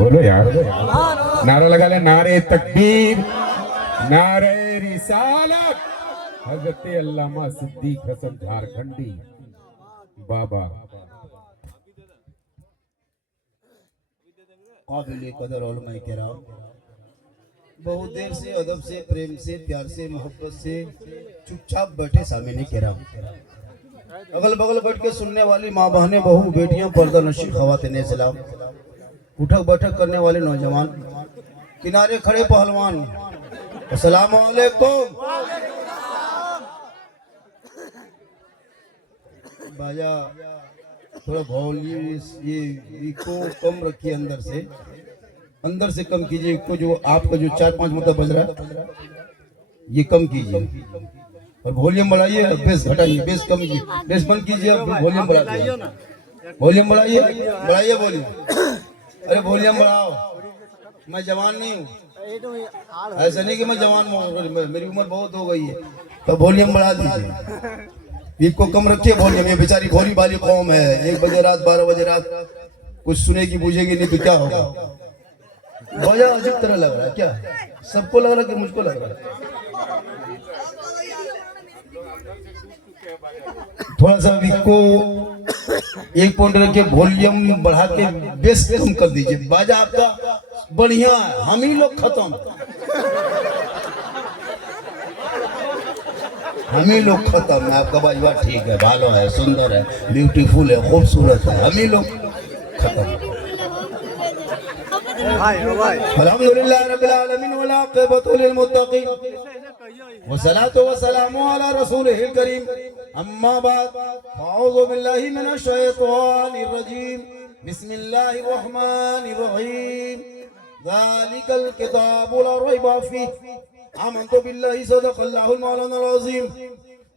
बोलो यार, नारा लगा ले, नारे तकबीर, नारे रिसालत, हजरत अल्लामा सिद्दीक हसन झारखंडी बाबा। काबिल कदर उलमा किराम, बहुत देर से अदब से प्रेम से प्यार से मोहब्बत से चुपचाप बैठे सामने किराम, अगल बगल बैठ के सुनने वाली माँ बहनें बहू बेटियां पर्दा नशी खवातीन सलाम, उठक बैठक करने वाले नौजवान, किनारे खड़े पहलवान, अस्सलाम वालेकुम। बाजा थोड़ा वॉल्यूम ये को कम रखिए, अंदर से कम कीजिए, को जो आपका जो 4-5 मतलब बज रहा है ये कम कीजिए, और वॉल्यूम बढ़ाइए, बेस घटाइए, बेस कम कीजिए, बेस बंद कीजिए, वॉल्यूम बढ़ा दीजिए, वॉल्यूम बढ़ाइए, बढ़ाइए वॉल्यूम, अरे वॉल्यूम बढ़ाओ। मैं जवान नहीं हूँ, ऐसा नहीं कि मैं जवान हूँ, मेरी उम्र बहुत हो गई है, तो वॉल्यूम बढ़ा दीजिए, इसको कम रखिए वॉल्यूम। ये बेचारी भोली भाली कौम है, 1 बजे रात 12 बजे रात कुछ सुनेगी बुझेगी नहीं तो क्या होगा। बजा अजीब तरह लग रहा है, क्या सबको लग रहा है कि मुझको लग रहा है? थोड़ा सा इसको 1 पॉइंट रखिए, वॉल्यूम बढ़ा के बेस कम कर दीजिए। बाजा आपका बढ़िया है, हम ही लोग खत्म, हम ही लोग खत्म है। आपका बाजवा ठीक है, भालो है, सुंदर है, ब्यूटीफुल है, खूबसूरत है, हम ही लोग खत्म। अल्हम्दुलिल्लाह रब्बिल आलमीन वल आक़िबतु लिल मुत्तक़ीन वस्सलातु वस्सलामु अला रसूलिहिल करीम, अम्मा बाद, अऊज़ु बिल्लाहि मिनश शैतानिर रजीम, बिस्मिल्लाहिर रहमानिर रहीम, ज़ालिकल किताबु ला रैबा फ़ीह, आमन्तु बिल्लाहि सदक़ल्लाहुल मौलानाल अज़ीम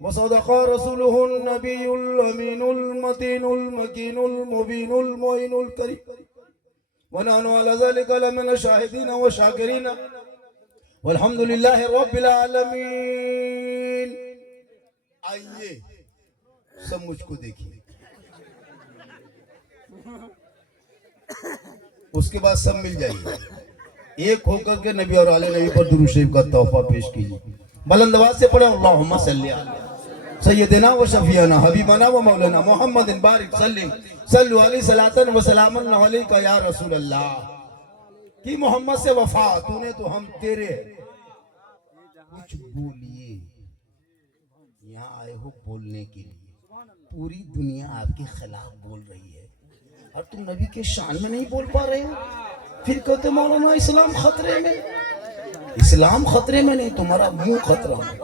व सदक़ा रसूलुहुन नबियुल अमीनुल मतीनुल मकीनुल मुबीनुल मुइनुल करीम व नहनु अला ज़ालिका लमिन शाहिदीन व शाकिरीन वल्हम्दुलिल्लाहि रब्बिल आलमीन। आइए सब मुझको देखिए, उसके बाद सब मिल जाइए, एक होकर के नबी और आले नबी पर दुरूद शरीफ का तोहफा पेश कीजिए। बुलंद आवाज से पढ़े, अल्लाहुम्मा सल्ली अला सय्यदिना व शफीना हबीबना व मौलाना मुहम्मदिन बारिक सल्लिम सल्लु अलैहि सलातन व सलामन अलैका या रसूल अल्लाह। कि मोहम्मद से वफा तूने तो हम तेरे। कुछ बोलिए, यहाँ आए हो बोलने के लिए, पूरी दुनिया आपके खिलाफ बोल रही है और तुम नबी के शान में नहीं बोल पा रहे हो, फिर कहते मौलाना इस्लाम खतरे में। इस्लाम खतरे में नहीं, तुम्हारा मुंह खतरा में।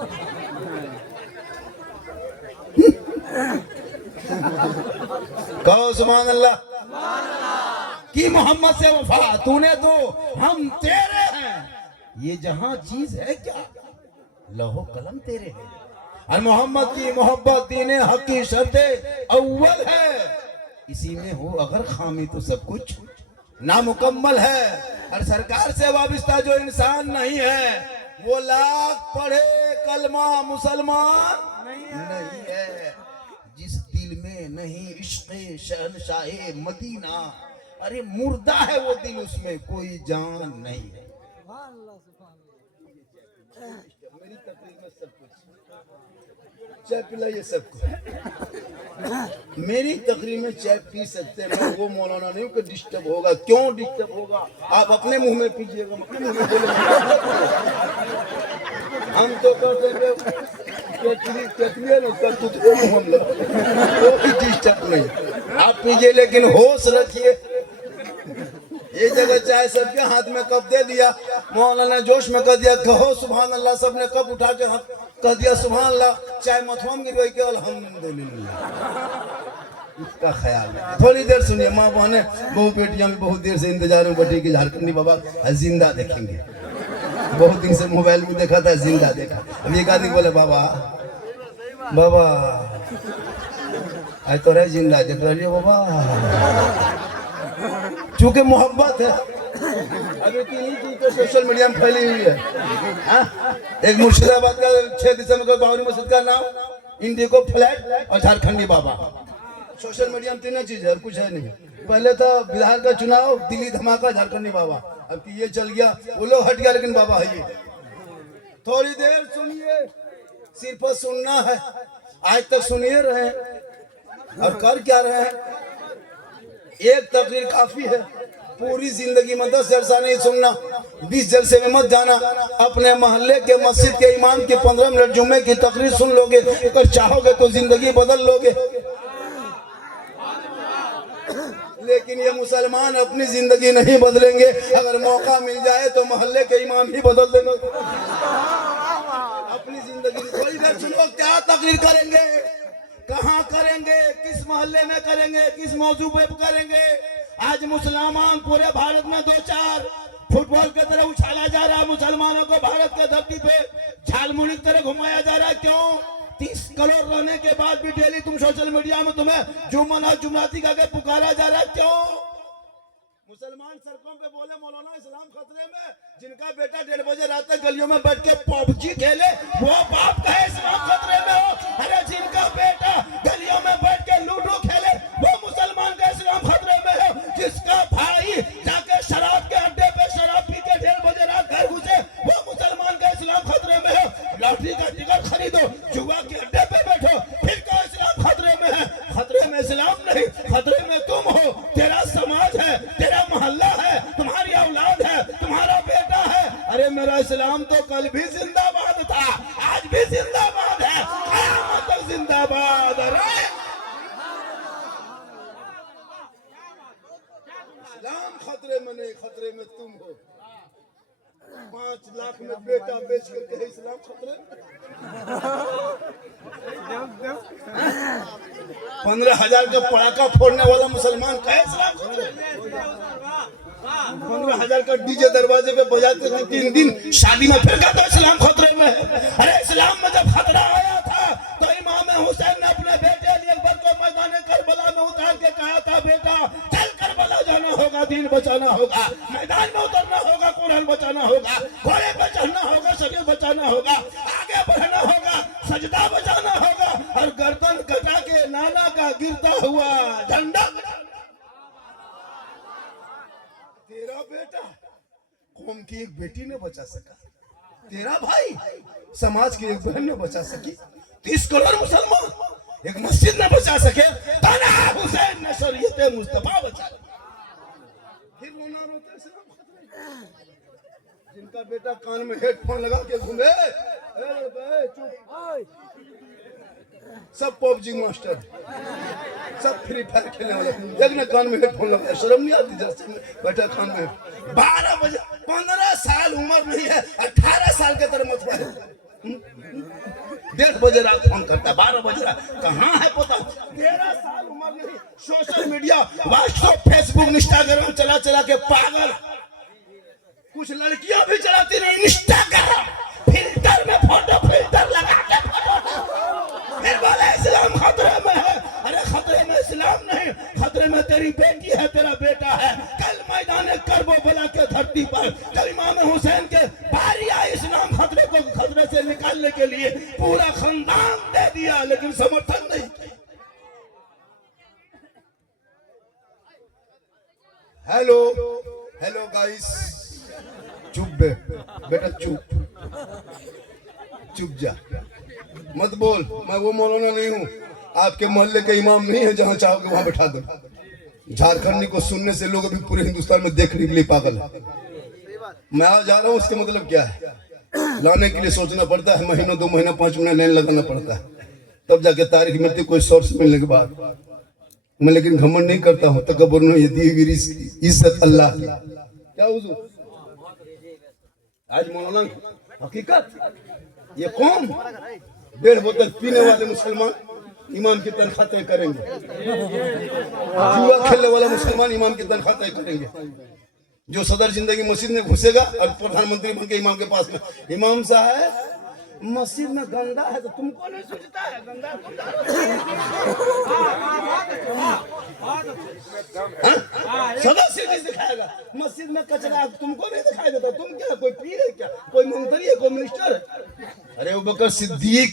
कहो सुभान अल्लाह। कि मोहम्मद से वफा तूने तो हम तेरे हैं, ये जहां चीज है क्या लहो कलम तेरे है, और मोहम्मद की मोहब्बत दीने हक की शर्ते अव्वल है, इसी में हो अगर खामी तो सब कुछ नामुकम्मल है, और सरकार से वाबिस्ता जो इंसान नहीं है वो लाख पढ़े कलमा मुसलमान नहीं है। जिस दिल में नहीं इश्क़े शहनशाहे मदीना, अरे मुर्दा है वो दिल, उसमें कोई जान नहीं है। मेरी तकरीर में सब कुछ, चाय पिलाइए सबको, मेरी तकरीर में चाय पी सकते हैं, मैं वो मौलाना नहीं कि डिस्टर्ब होगा। क्यों डिस्टर्ब होगा, आप अपने मुंह में पीजिएगा, अपने मुंह में बोलेंगे। हम तो कहते हैं ना तुझको हम लोग, वो भी डिस्टर्ब नहीं, आप पीजिए लेकिन होश रखिए। ये जगह चाय सबके हाथ में कप दे दिया, मौलाना जोश में कह दिया कहो सुभान अल्लाह, सबने कप उठा के हाथ कह दिया सुभान अल्लाह, चाय मथुआम गिरवाई के अल्हम्दुलिल्लाह। इसका ख्याल है। थोड़ी देर सुनिए, माँ बहने बहु बेटियां भी बहुत देर से इंतजार में बैठी कि झारखंडी बाबा जिंदा देखेंगे, बहुत दिन से मोबाइल में देखा था, जिंदा देखा। अब एक आदमी बोले बाबा बाबा आज तो रहे जिंदा देख रही है बाबा, चूंकि मोहब्बत है। अभी तीन चीज तो सोशल मीडिया में फैली हुई है। एक मुर्शिदाबाद का 6 दिसंबर को बाबरी मस्जिद का नाम इंडिको फ्लैट और झारखंडी बाबा, सोशल मीडिया में तीन चीज है और कुछ है नहीं। पहले था बिहार का चुनाव, दिल्ली धमाका, झारखंडी बाबा। अब कि ये चल गया, वो लोग हट गया, लेकिन बाबा है ये। थोड़ी देर सुनिए, सिर्फ सुनना है। आज तक सुनिए रहे हैं और कर क्या रहे हैं? एक तकरीर काफी है। पूरी जिंदगी में 10 जलसा नहीं सुनना, 20 जलसे में मत जाना। अपने मोहल्ले के मस्जिद के इमाम की 15 मिनट जुम्मे की तकरीर सुन लोगे, अगर चाहोगे तो जिंदगी बदल लोगे। लेकिन ये मुसलमान अपनी जिंदगी नहीं बदलेंगे। अगर मौका मिल जाए तो मोहल्ले के इमाम ही बदल देंगे अपनी जिंदगी। थोड़ी देर सुनो, क्या तकरीर करेंगे, कहाँ करेंगे, किस मोहल्ले में करेंगे, किस मौजू पे करेंगे। आज मुसलमान पूरे भारत में 2-4 फुटबॉल की तरह उछाला जा रहा है। मुसलमानों को भारत के धरती पे झालमुड़ी की तरह घुमाया जा रहा है। क्यों? 30 करोड़ रहने के बाद भी डेली तुम सोशल मीडिया में तुम्हें जुम्मन और जुमनाती का पुकारा जा रहा है। क्यों? मुसलमान सड़कों पे बोले मौलाना इस्लाम खतरे में, जिनका बेटा 1:30 बजे रात तक गलियों में बैठ के पबजी खेले वो बाप कहे इस्लाम खतरे में हो। अरे जिनका बेटा गलियों में बैठ के लूडो खेले वो मुसलमान का इस्लाम खतरे में हो। जिसका भाई जाके शराब के अड्डे पे शराब पी के 1:30 बजे रात घर घुसे वो मुसलमान का इस्लाम खतरे में हो। लॉटरी का टिकट खरीदो, जुआ के अड्डे पे बैठो, फिर का इस्लाम खतरे में है। खतरे में इस्लाम नहीं, खतरे में तुम हो। तेरा समाज है, तेरा मोहल्ला है, तुम्हारी औलाद है, तुम्हारा बेटा है। अरे मेरा इस्लाम तो कल भी जिंदाबाद था, आज भी जिंदाबाद है, क़यामत तक जिंदाबाद। अरे इस्लाम खतरे में नहीं, खतरे में तुम हो। 5 लाख में बेटा बेच करके इस्लाम खतरे में। 15,000 का पटाखा फोड़ने वाला मुसलमान का इस्लाम खतरे में। 15,000 का डीजे दरवाजे पे बजाते थे 3 दिन शादी में, फिर का तो इस्लाम खतरे में है। अरे इस्लाम में जब खतरा आया था तो इमाम हुसैन ने अपने बेटे अली अकबर को मैदान करबला में उतार के कहा था, बेटा चल करबला जाना होगा, दीन बचाना होगा, मैदान में उतरना होगा, कुरान बचाना होगा, घोड़े पे चढ़ना होगा, शरीर बचाना होगा, आगे बढ़ना होगा, सजदा बचाना होगा, और गर्दन कटा के नाना का गिरता हुआ झंडा। तेरा बेटा कौम की एक बेटी ने बचा सका, तेरा भाई समाज की एक बहन ने बचा सकी, 30 करोड़ मुसलमान एक मस्जिद ने बचा सके, ताना हुसैन ने शरीयत मुस्तफा बचा। फिर रोना रोते इस्लाम खतरे में। जिनका बेटा कान में हेडफोन लगा के घूमे, सब पबजी मास्टर, सब फ्री फायर खेलने वाले, एक ने कान में हेडफोन लगाया, शर्म नहीं आती? जैसे बैठा कान में 12 बजे, 15 साल उम्र नहीं है, 18 साल के तरह मत पड़े। 1:30 बजे रात फोन करता है, 12 बजे रात कहाँ है पता? 13 साल उम्र नहीं, social media, WhatsApp, Facebook, Instagram चला चला के पागल। कुछ लड़कियां भी चलाती नहीं इंस्टाग्राम, फिल्टर में फोटो फिल्टर लगा के फिर बोले इस्लाम खतरे में है। अरे खतरे में इस्लाम नहीं, खतरे में तेरी बेटी है, तेरा बेटा है। कल मैदान करबला के धरती पर जब इमाम हुसैन के बारी आई इस्लाम खतरे को खतरे से निकालने के लिए, पूरा खानदान दे दिया, लेकिन समर्थन नहीं। हेलो हेलो गाइस, चुप बेटा चुप चुप जा, मत बोल। मैं वो मौलाना नहीं हूँ, आपके मोहल्ले के इमाम नहीं है, जहाँ चाहोगे वहां बैठा दो। झारखंडी को सुनने से लोग अभी पूरे हिंदुस्तान में देखने के लिए पागल है। मैं आ जा रहा हूँ, उसके मतलब क्या है? लाने के लिए सोचना पड़ता है, महीनों 2 महीना 5 महीना लाइन लगाना पड़ता है, तब जाके तारीख मिलती कोई सोर्स मिलने के बाद। मैं लेकिन घमंड नहीं करता हूँ, तकब्बुर नहीं, दी हुई इज्जत अल्लाह की। क्या हुजूर आज मौलाना हकीकत, ये कौन 1.5 बोतल पीने वाले मुसलमान इमाम की तनख्वाह तय करेंगे, जुआ खेलने वाला मुसलमान इमाम की तनख्वाह तय करेंगे। जो सदर जिंदगी मस्जिद में घुसेगा और प्रधानमंत्री बन के इमाम के पास में, इमाम साहब मस्जिद में गंदा है तो तुमको नहीं सोचता है गंदा सदस्य नहीं दिखाएगा, मस्जिद में कचरा तुमको नहीं दिखाई देता, तुम क्या कोई पीर है क्या, कोई मंत्री है, कोई मिनिस्टर है? अरे अबू बकर सिद्दीक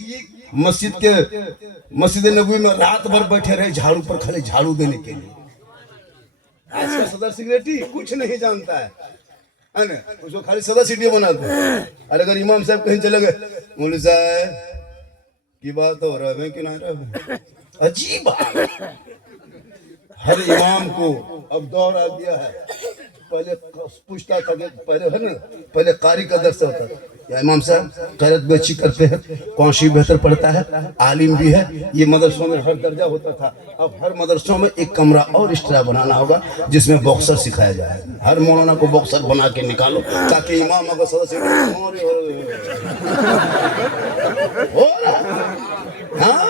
मस्जिद नबवी में रात भर बैठे रहे झाड़ू पर, खाली झाड़ू देने के लिए। आज का सदर सेक्रेटरी कुछ नहीं जानता है ना, उसको खाली सदर सीटी बनाते हैं। और अगर इमाम साहब कहीं चले गए, मौलवी साहब की बात हो रहा है कि नहीं रहा, अजीब बात। हर इमाम को अब दौर आ गया है। पहले पूछता था कि पहले है ना, पहले कारी का दर्स होता था, या इमाम साहब खैरत भी अच्छी करते हैं, कौन सी बेहतर पढ़ता है, आलिम भी है। ये मदरसों में हर दर्जा होता था। अब हर मदरसों में एक कमरा और एक्स्ट्रा बनाना होगा जिसमें बॉक्सर सिखाया जाए। हर मौलाना को बॉक्सर बना के निकालो ताकि इमाम अगर सदस्य हो हाँ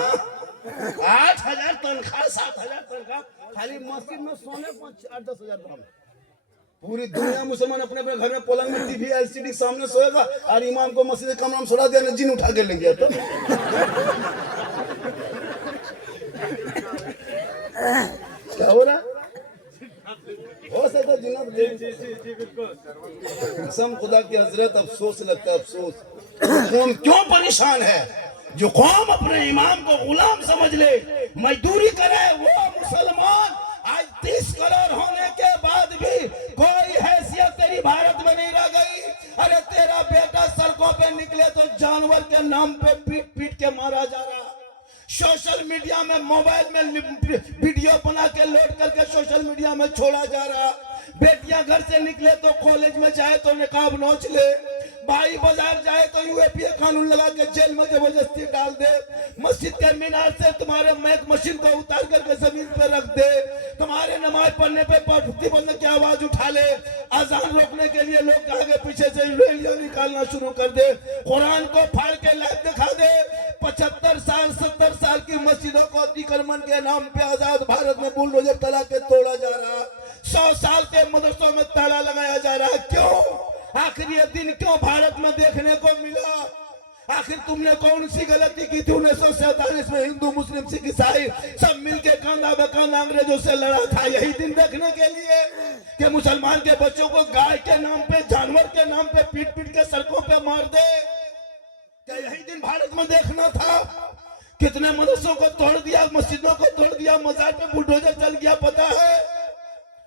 8,000 तनख्वाह, 7,000 तनख्वाह, खाली मस्जिद में सोने 8-10 हजार दाम। पूरी दुनिया मुसलमान अपने अपने घर में पलंग में टीवी एलसीडी सामने सोएगा, और इमाम को मस्जिद के कमरा में सुला दिया, जिन उठा के ले गया। तो क्या हो रहा हो सकता जिन्नत कसम खुदा की हजरत, अफसोस लगता है, अफसोस। कौम क्यों परेशान है? जो कौम अपने इमाम को गुलाम समझ ले, मजदूरी करे, वो मुसलमान आज 30 करोड़ होने के बाद भी कोई हैसियत तेरी भारत में नहीं रह गई। अरे तेरा बेटा सड़कों पे निकले तो जानवर के नाम पे पीट पीट के मारा जा रहा। सोशल मीडिया में मोबाइल में वीडियो बना के लोड करके सोशल मीडिया में छोड़ा जा रहा। बेटियां घर से निकले तो कॉलेज में जाए तो निकाब नोच ले, भाई बाजार जाए तो यूएपीए कानून लगा के जेल में जबरदस्ती डाल दे, मस्जिद के मीनार से तुम्हारे मैक मशीन को उतार करके जमीन पे रख दे, तुम्हारे नमाज पढ़ने पे पाबंदी बनने की आवाज उठा ले, अजान रोकने के लिए लोग आगे पीछे से रैलियां निकालना शुरू कर दे, कुरान को फाड़ के लाइव दिखा दे। 75 साल 70 साल की मस्जिदों को अतिक्रमण के नाम पे आजाद भारत में बुलडोजर चला के तोड़ा जा रहा। 100 साल के मदरसों में ताला लगाया जा रहा है। क्यों? आखिर ये दिन क्यों भारत में देखने को मिला? आखिर तुमने कौन सी गलती की थी? 1947 में हिंदू मुस्लिम सिख ईसाई सब मिलके कंधा में कंधा अंग्रेजों से लड़ा था, यही दिन देखने के लिए कि मुसलमान के बच्चों को गाय के नाम पे, जानवर के नाम पे पीट पीट के सड़कों पे मार दे? क्या यही दिन भारत में देखना था? कितने मदरसों को तोड़ दिया, मस्जिदों को तोड़ दिया, मजार पे बुलडोजर चल गया, पता है?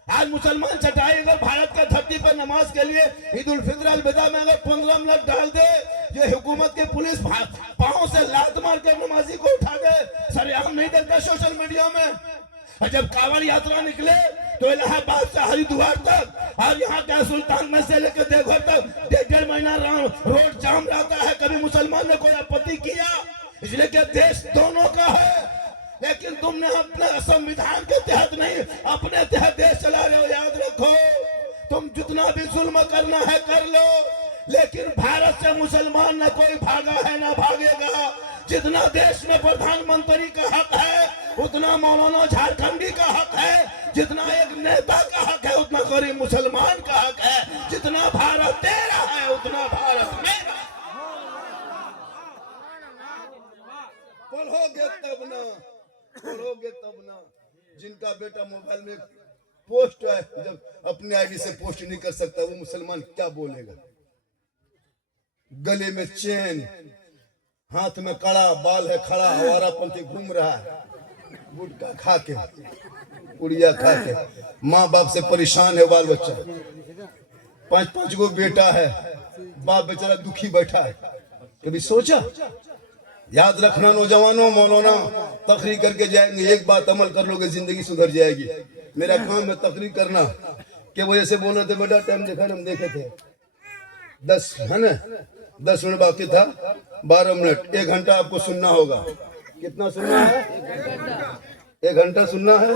आज मुसलमान चटाई अगर भारत का धरती पर नमाज के लिए ईद उल फित्र अलविदा में अगर 15 मिनट डाल दे, ये हुकूमत की पुलिस पांव से लात मार के नमाजी को उठा दे, सरेआम नहीं देखता सोशल मीडिया में। और जब कांवड़ यात्रा निकले तो इलाहाबाद से हरिद्वार तक और यहाँ के सुल्तान में से लेकर देवघर तक 1.5 महीना रोड जाम रहता है। कभी मुसलमान ने कोई आपत्ति किया? इसलिए कि देश दोनों का है, लेकिन तुमने अपने संविधान के तहत नहीं, अपने तहत देश चला रहे हो। याद रखो, तुम जितना भी जुल्म करना है कर लो, लेकिन भारत से मुसलमान न कोई भागा है ना भागेगा। जितना देश में प्रधानमंत्री का हक है उतना मौलाना झारखंडी का हक है, जितना एक नेता का हक है उतना कोई मुसलमान का हक है। जितना भारत तेरा है उतना भारत मेरा। पढ़ोगे तब ना, पढ़ोगे तब ना। जिनका बेटा मोबाइल में पोस्ट है, जब अपने आईडी से पोस्ट नहीं कर सकता, वो मुसलमान क्या बोलेगा? गले में चेन, हाथ में कड़ा, बाल है खड़ा, आवारापंथी घूम रहा है, गुटखा खा के, उड़िया खा के, माँ बाप से परेशान है बाल बच्चा, 5-5 गो बेटा है, बाप बेचारा दुखी बैठा है। कभी सोचा? याद रखना नौजवानों, मौलाना तकरीर करके जाएंगे, एक बात अमल कर लोगे जिंदगी सुधर जाएगी। मेरा काम है तकरीर करना। के वजह से बोल रहे थे बेटा, टाइम देखा हम देखे थे 10 है ना, 10 मिनट बाकी था, 12 मिनट, 1 घंटा आपको सुनना होगा। कितना सुनना है? 1 घंटा सुनना है।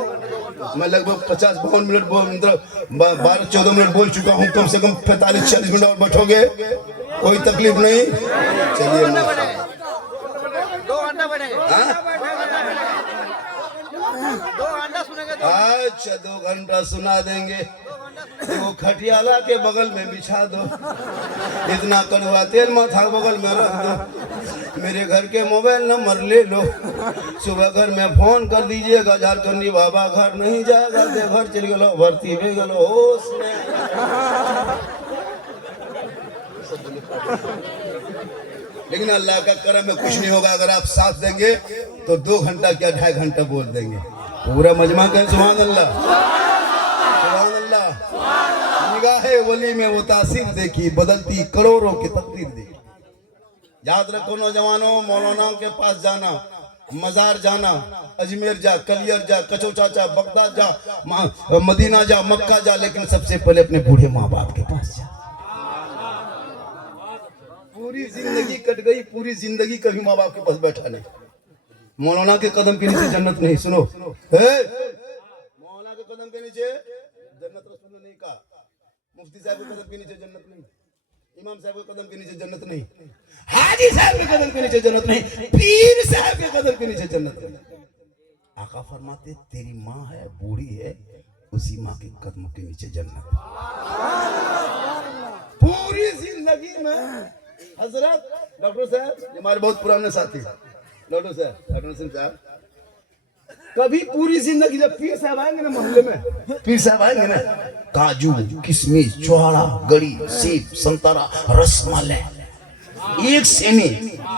मैं लगभग 50-52 मिनट 12-14 मिनट बोल चुका हूँ। कम से कम 45-40 मिनट और बैठोगे, कोई तकलीफ नहीं। चलिए 2 घंटा बढ़ेगा। अच्छा 2 घंटा सुना देंगे। वो खटियाला के बगल में बिछा दो, इतना कड़वा तेल माथा बगल में रख दो, मेरे घर के मोबाइल नंबर ले लो, सुबह घर में फोन कर दीजिएगा। झारखंडी बाबा घर नहीं जाएगा, देवघर चल गलो, भर्ती में गलो, होश में। लेकिन अल्लाह का करम में कुछ नहीं होगा। अगर आप साथ देंगे तो 2 घंटा क्या 2.5 घंटा बोल देंगे। पूरा मजमा कहें सुभान अल्लाह, सुभान अल्लाह। निगाहे वली में वो तासीर देखी, बदलती करोड़ों की तकदीर देखी। याद रखो नौजवानों, मौलानाओं के पास जाना, मजार जाना, अजमेर जा, कलियर जा, कचो चाचा, बगदाद जा, मदीना जा, मक्का जा, लेकिन सबसे पहले अपने बूढ़े माँ बाप के पास जा। पूरी जिंदगी कट गई, पूरी जिंदगी कभी माँ बाप के पास बैठा नहीं। मौलाना के कदम के नीचे जन्नत नहीं, सुनो मौलाना के कदम के नीचे जन्नत रसूल ने नहीं कहा। मुफ्ती साहब के कदम के नीचे जन्नत नहीं, इमाम साहब के कदम के नीचे जन्नत नहीं, हाजी साहब के कदम के नीचे जन्नत नहीं, पीर साहब के कदम के नीचे जन्नत नहीं। आका फरमाते तेरी माँ है, बूढ़ी है, उसी माँ के कदमों के नीचे जन्नत। पूरी जिंदगी में हजरत डॉक्टर साहब, ये हमारे बहुत पुराने साथी डॉक्टर साहब, डॉक्टर सिंह साहब, कभी पूरी जिंदगी जब पीर साहब आएंगे ना मोहल्ले में, पीर साहब आएंगे ना, काजू, किशमिश, चौड़ा, गड़ी, सेब, संतरा, रसमलाई, एक सेनी,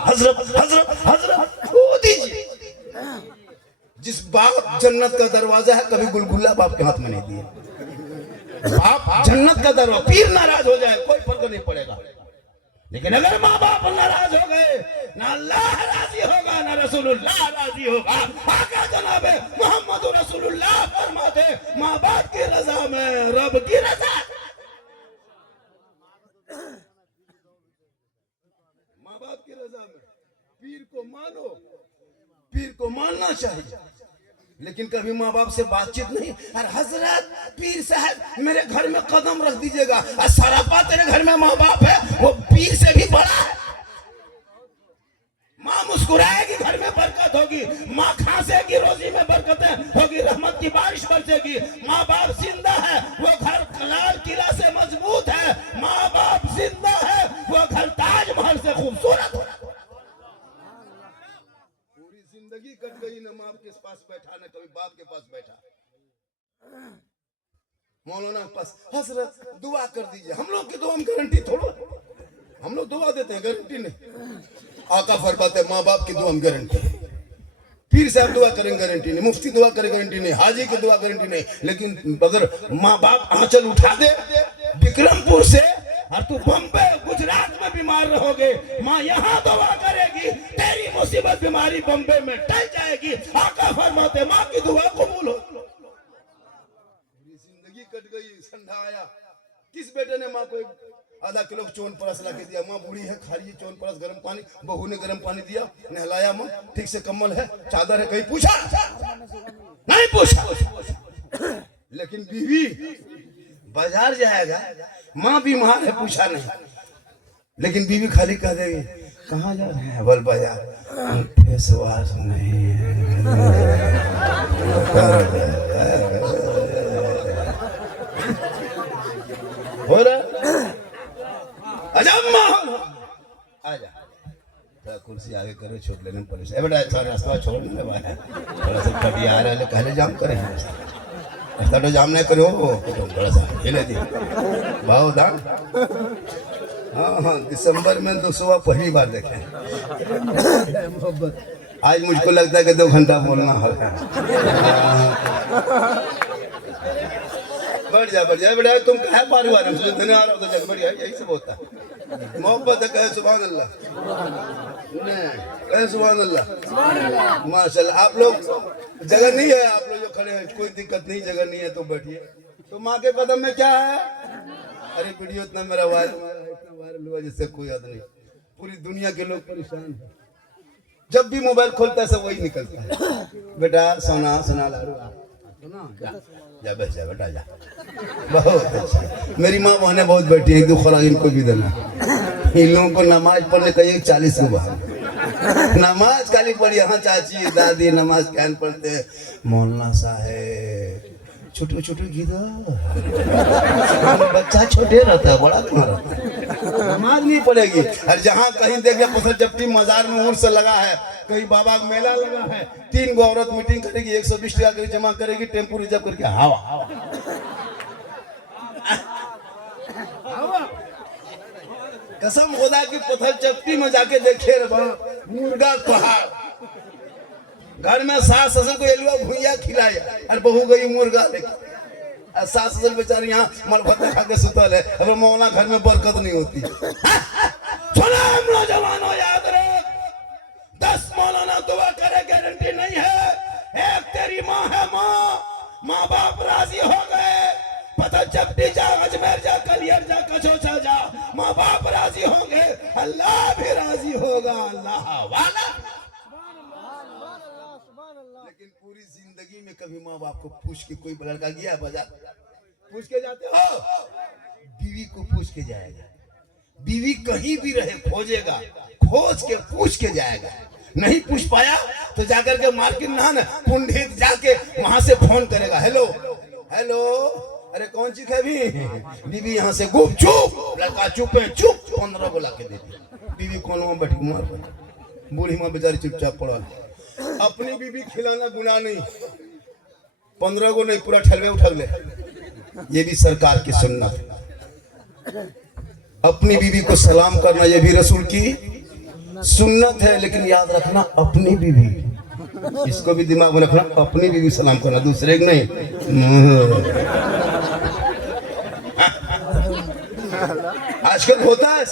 हजरत हजरत हजरत खो दीजिए। जिस बाप जन्नत का दरवाजा है, कभी गुलगुल्ला बाप के हाथ में नहीं दिए। बाप जन्नत का दरवाजा, पीर नाराज हो जाए कोई फर्क नहीं पड़ेगा, लेकिन अगर माँ बाप नाराज हो गए, ना अल्लाह राजी होगा ना रसूलुल्लाह राजी होगा। आका जनाबे मोहम्मद रसूलुल्लाह फरमाते माँ बाप की रजा में रब की रजा। माँ बाप की रजा में पीर को मानो, पीर को मानना चाहिए, लेकिन कभी माँ बाप से बातचीत नहीं। अरे हजरत पीर साहब मेरे घर में कदम रख दीजिएगा, सरापा तेरे घर में माँ बाप है, वो पीर से भी बड़ा है। माँ मुस्कुराएगी, घर में बरकत होगी, माँ खांसेगी, रोजी में बरकतें होगी, रहमत की बारिश बरसेगी। माँ बाप जिंदा है, वो घर लाल किला से मजबूत है। माँ बाप जिंदा है, वो घर ताजमहल से खूबसूरत है। जिंदगी कट गई, न माँ के पास बैठा, न कभी बाप के पास बैठा। मौलाना के पास हजरत दुआ कर दीजिए, हम लोग की दुआ में गारंटी थोड़ा, हम लोग दुआ देते हैं गारंटी नहीं। आका फरमाते माँ बाप की दुआ में गारंटी, पीर साहब दुआ करें गारंटी नहीं, मुफ्ती दुआ करे गारंटी नहीं, हाजी की दुआ गारंटी नहीं, लेकिन अगर माँ बाप आंचल उठा दे विक्रमपुर से और तू बम्बे गुजरात में बीमार रहोगे, माँ यहाँ दुआ करेगी, तेरी मुसीबत बीमारी बम्बे में टल जाएगी। आका फरमाते माँ की दुआ कबूल हो। जिंदगी कट गई, संधा आया, किस बेटे ने माँ को आधा किलो चोन परस ला के दिया, माँ बूढ़ी है, खा रही है चोन परस गर्म पानी, बहू ने गर्म पानी दिया, नहलाया, माँ ठीक से कम्बल है, चादर है, कहीं पूछा नहीं पूछा। लेकिन बीवी बाजार जाएगा, माँ बीमार है, पूछा नहीं, लेकिन बीवी खाली कह देगी कहाँ जा रहे हैं, बोल बाजार, फेस वॉश नहीं हो रहा। आजा थोड़ा कुर्सी आगे करो, छोड़ लेने पुलिस बेटा, थोड़ा रास्ता छोड़ ले, थोड़ा सा कभी आ रहा है, पहले जाम करें, रास्ता तो जाम नहीं करो, थोड़ा सा हिले दिए भाव दान। हाँ हाँ, दिसंबर में 200 पहली बार देखे। आज मुझको लगता है कि 2 घंटा बोलना होगा। बढ़ जा बेटा, तुम कहे परिवार में आ रहा हो तो जग बढ़िया, यही सब होता है। मोहब्बत है, कहे सुभान अल्लाह, कहे सुभान अल्लाह, माशाल्लाह। आप लोग जगह नहीं है, आप लोग जो खड़े हैं कोई दिक्कत नहीं, जगह नहीं है तो बैठिए। तो माँ के कदम में क्या है? अरे वीडियो इतना मेरा वायरल हुआ जिससे कोई हद नहीं, पूरी दुनिया के लोग परेशान हैं। जब भी मोबाइल खोलता है सब वही निकलता है, बेटा सोना सोना लाडू जा बैठ जा बेटा जा। बहुत अच्छा, मेरी माँ बहने बहुत बैठी है, 2 खुराक इनको भी देना। इन लोगों को नमाज पढ़ने का 40 को बाहर नमाज खाली पढ़ी। हाँ चाची दादी नमाज क्या पढ़ते, मौलाना साहेब छोटे छोटे गीता, बच्चा छोटे रहता है, बड़ा कहाँ रहता है, नमाज नहीं पड़ेगी। और जहाँ कहीं देख लिया पसंद जबकि मजार में उर्स लगा है, कहीं बाबा का मेला लगा है, 3 गो औरत मीटिंग करेगी, 120 टका कर जमा करेगी, टेम्पो रिजर्व करके हवा हवा कसम खुदा की पत्थर चपटी में जाके देखे रे बा मुर्गा पहाड़। घर में सास ससुर को एलुआ भुइया खिलाया और बहू गई मुर्गा लेके। सास ससुर बेचारी यहाँ मलबत्ता खा के सुतल है। अब मौला घर में बरकत नहीं होती। सुना हम नौजवानों, याद रख 10 मौलाना दुआ करे गारंटी नहीं है। एक तेरी माँ है, माँ बाप राजी हो गए, पता चपटी जा, अजमेर जा, कलियर जा, कचौचा जा, माँ बाप राजी होंगे, अल्लाह भी राजी होगा। अल्लाह वाला। लेकिन पूरी जिंदगी में कभी माँ बाप को पूछ के कोई लड़का गया बाजार? पूछ के जाते हो? बीवी को पूछ के जाएगा। बीवी कहीं भी रहे खोजेगा, खोज के पूछ के जाएगा। नहीं पूछ पाया तो जाकर के मार्केट ना पुंडित जाके वहां से फोन करेगा, हेलो हेलो, अरे कौन सी खबी? बीवी यहाँ से गुप चुप, लड़का चुप है, चुप 15 को लाके देती। बीवी कोनों में बैठी मार, बूढ़ी माँ बेचारी चुपचाप पड़ा। अपनी बीवी खिलाना गुनाह नहीं, 15 को नहीं, पूरा ठलवे उठल ले। ये भी सरकार की सुन्नत। अपनी बीवी को सलाम करना ये भी रसूल की सुन्नत है। लेकिन याद रखना, अपनी बीवी, इसको भी दिमाग में रखना, अपनी बीवी सलाम करना, दूसरे को नहीं। आजकल होता है,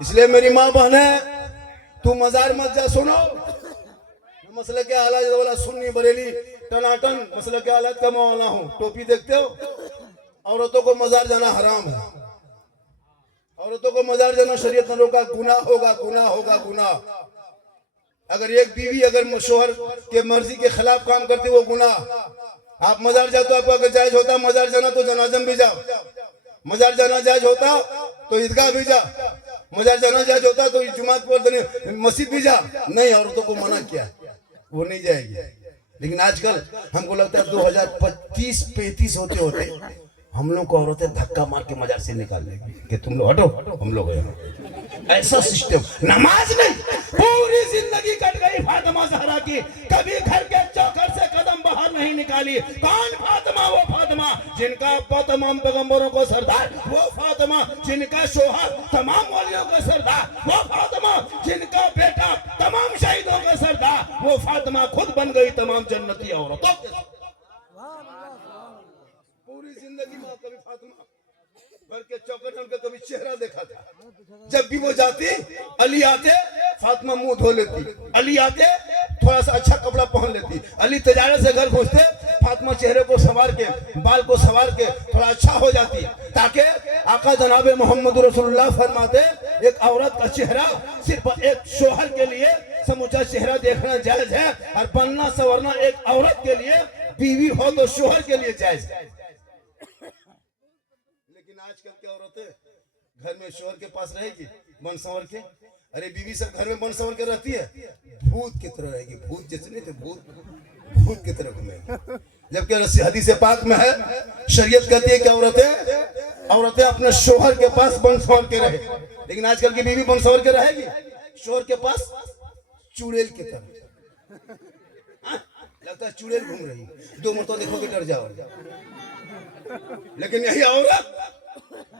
इसलिए मेरी माँ बहन है, तू मजार मत जा। सुनो मसले के हालात वाला सुन्नी बरेली टनाटन मसले के हालात का मौलाना हूँ। टोपी देखते हो? औरतों को मजार जाना हराम है। औरतों को मजार जाना शरीयत ने रोका, गुनाह होगा, गुनाह होगा, गुनाह। अगर एक बीवी अगर शोहर के मर्जी के खिलाफ काम करती वो गुनाह। आप मजार जाते हो, आपको अगर जायज होता मजार जाना तो जनाजम भी जाओ। मजार जाना जायज होता तो ईदगाह भी जा। मजार जाना जायज होता तो जुमात पर मस्जिद भी जा। नहीं, औरतों को मना किया, वो नहीं जाएगी। लेकिन आजकल हमको लगता है 2025-35 होते होते हम लोग को औरतें धक्का मार के मजार से निकाल देंगी कि तुम लोग हटो, हम लोग ऐसा सिस्टम। नमाज नहीं, पूरी जिंदगी कट गई फातिमा ज़हरा की, कभी घर के चौखट से कदम बाहर नहीं निकाली। कौन फातिमा? वो फातिमा जिनका अब्बा तमाम पैगंबरों को सरदार, वो फातिमा जिनका शोहर तमाम वलियों का सरदार, वो फातिमा जिनका बेटा तमाम शहीदों का सरदार, वो फातिमा खुद बन गई तमाम जन्नती औरतों के। पूरी जिंदगी में कभी फातिमा घर के चौखट उनका कभी चेहरा देखा था? जब भी वो जाती, अली आते, फातिमा मुंह धो लेती, अली आते थोड़ा सा अच्छा कपड़ा पहन लेती, अली तजारत से घर घुसते, फातिमा चेहरे को संवार के, बाल को संवार के थोड़ा अच्छा हो जाती, ताकि आका जनाबे मोहम्मद रसूलुल्लाह फरमाते एक औरत का चेहरा सिर्फ एक शोहर के लिए समूचा चेहरा देखना जायज है, और बनना संवरना एक औरत के लिए, बीवी हो तो शोहर के लिए जायज है। आजकल क्या औरतें घर में शोहर के पास रहेगी बन संवर के? अरे बीवी सब घर में बन संवर के रहती है, भूत की तरह रहेगी। भूत जैसे नहीं थे, भूत की तरह घूमेगी। जबकि हदीस पाक में है, शरीयत कहती है कि औरतें अपने शोहर के पास बन संवर के रहे। लेकिन आजकल की बीवी बन संवर के रहेगी शोहर के पास चुड़ैल की तरह। लगता है चुड़ैल घूम रही, 2 मरतबा देखोगे डर जाओगे। लेकिन यही औरत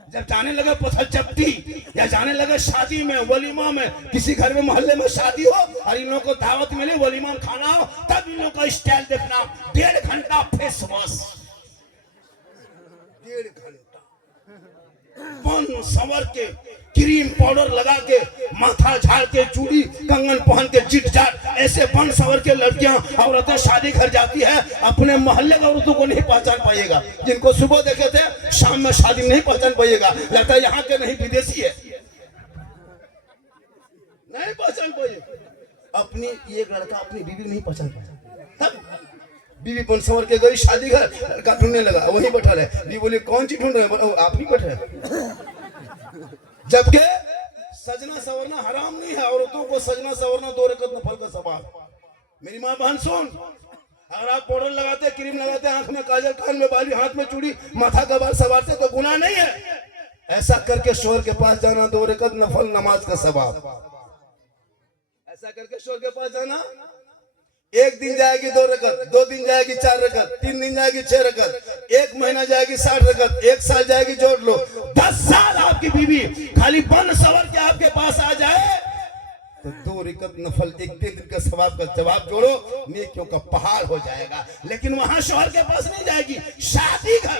जब जाने लगे पत्थर चपटी, या जाने लगे शादी में, वलीमा में, किसी घर में मोहल्ले में शादी हो और इन लोगों को दावत मिले, वलीमा में खाना हो, तब इन लोगों का स्टाइल देखना, 1.5 घंटा फेस वॉश, 1.5 घंटा बन संवर के, क्रीम पाउडर लगा के, माथा झाड़ के, चूड़ी कंगन पहन के, चिट चाट ऐसे बन संवर के लड़कियां औरतें शादी घर जाती है। अपने मोहल्ले के औरतों को नहीं पहचान पाएगा, जिनको सुबह देखे थे शाम में शादी नहीं पहचान पाएगा। लगता है यहाँ के नहीं विदेशी है, नहीं पहचान पाएगा। अपनी एक लड़का अपनी बीवी नहीं पहचान पाया, तब बीवी बन संवर के गई शादी घर, लड़का ढूंढने लगा, वहीं बैठा है। बीवी बोली कौन चीज ढूंढ रहे हैं? आप ही बैठे। जबकि सजना सवरना हराम नहीं है, औरतों को सजना सवरना 2 रकअत नफल का सवाब। मेरी माँ बहन सुन, अगर आप पाउडर लगाते, क्रीम लगाते, आंख में काजल, कान में बाली, हाथ में चूड़ी, माथा का बाल सवारते तो गुनाह नहीं है। ऐसा करके शोहर के पास जाना 2 रकअत नफल नमाज का सवाब। ऐसा करके शोहर के पास जाना एक दिन जाएगी 2 रकत, 2 दिन जाएगी 4 रकत, 3 दिन जाएगी 6 रकत, 1 महीना जाएगी 60 रकत, 1 साल जाएगी, जोड़ लो 10 साल आपकी बीवी खाली बन सवर के आपके पास आ जाए तो 2 रकत नफल एक दिन का सवाब का जवाब जोड़ो, नेकियों का पहाड़ हो जाएगा। लेकिन वहां शोहर के पास नहीं जाएगी, शादी घर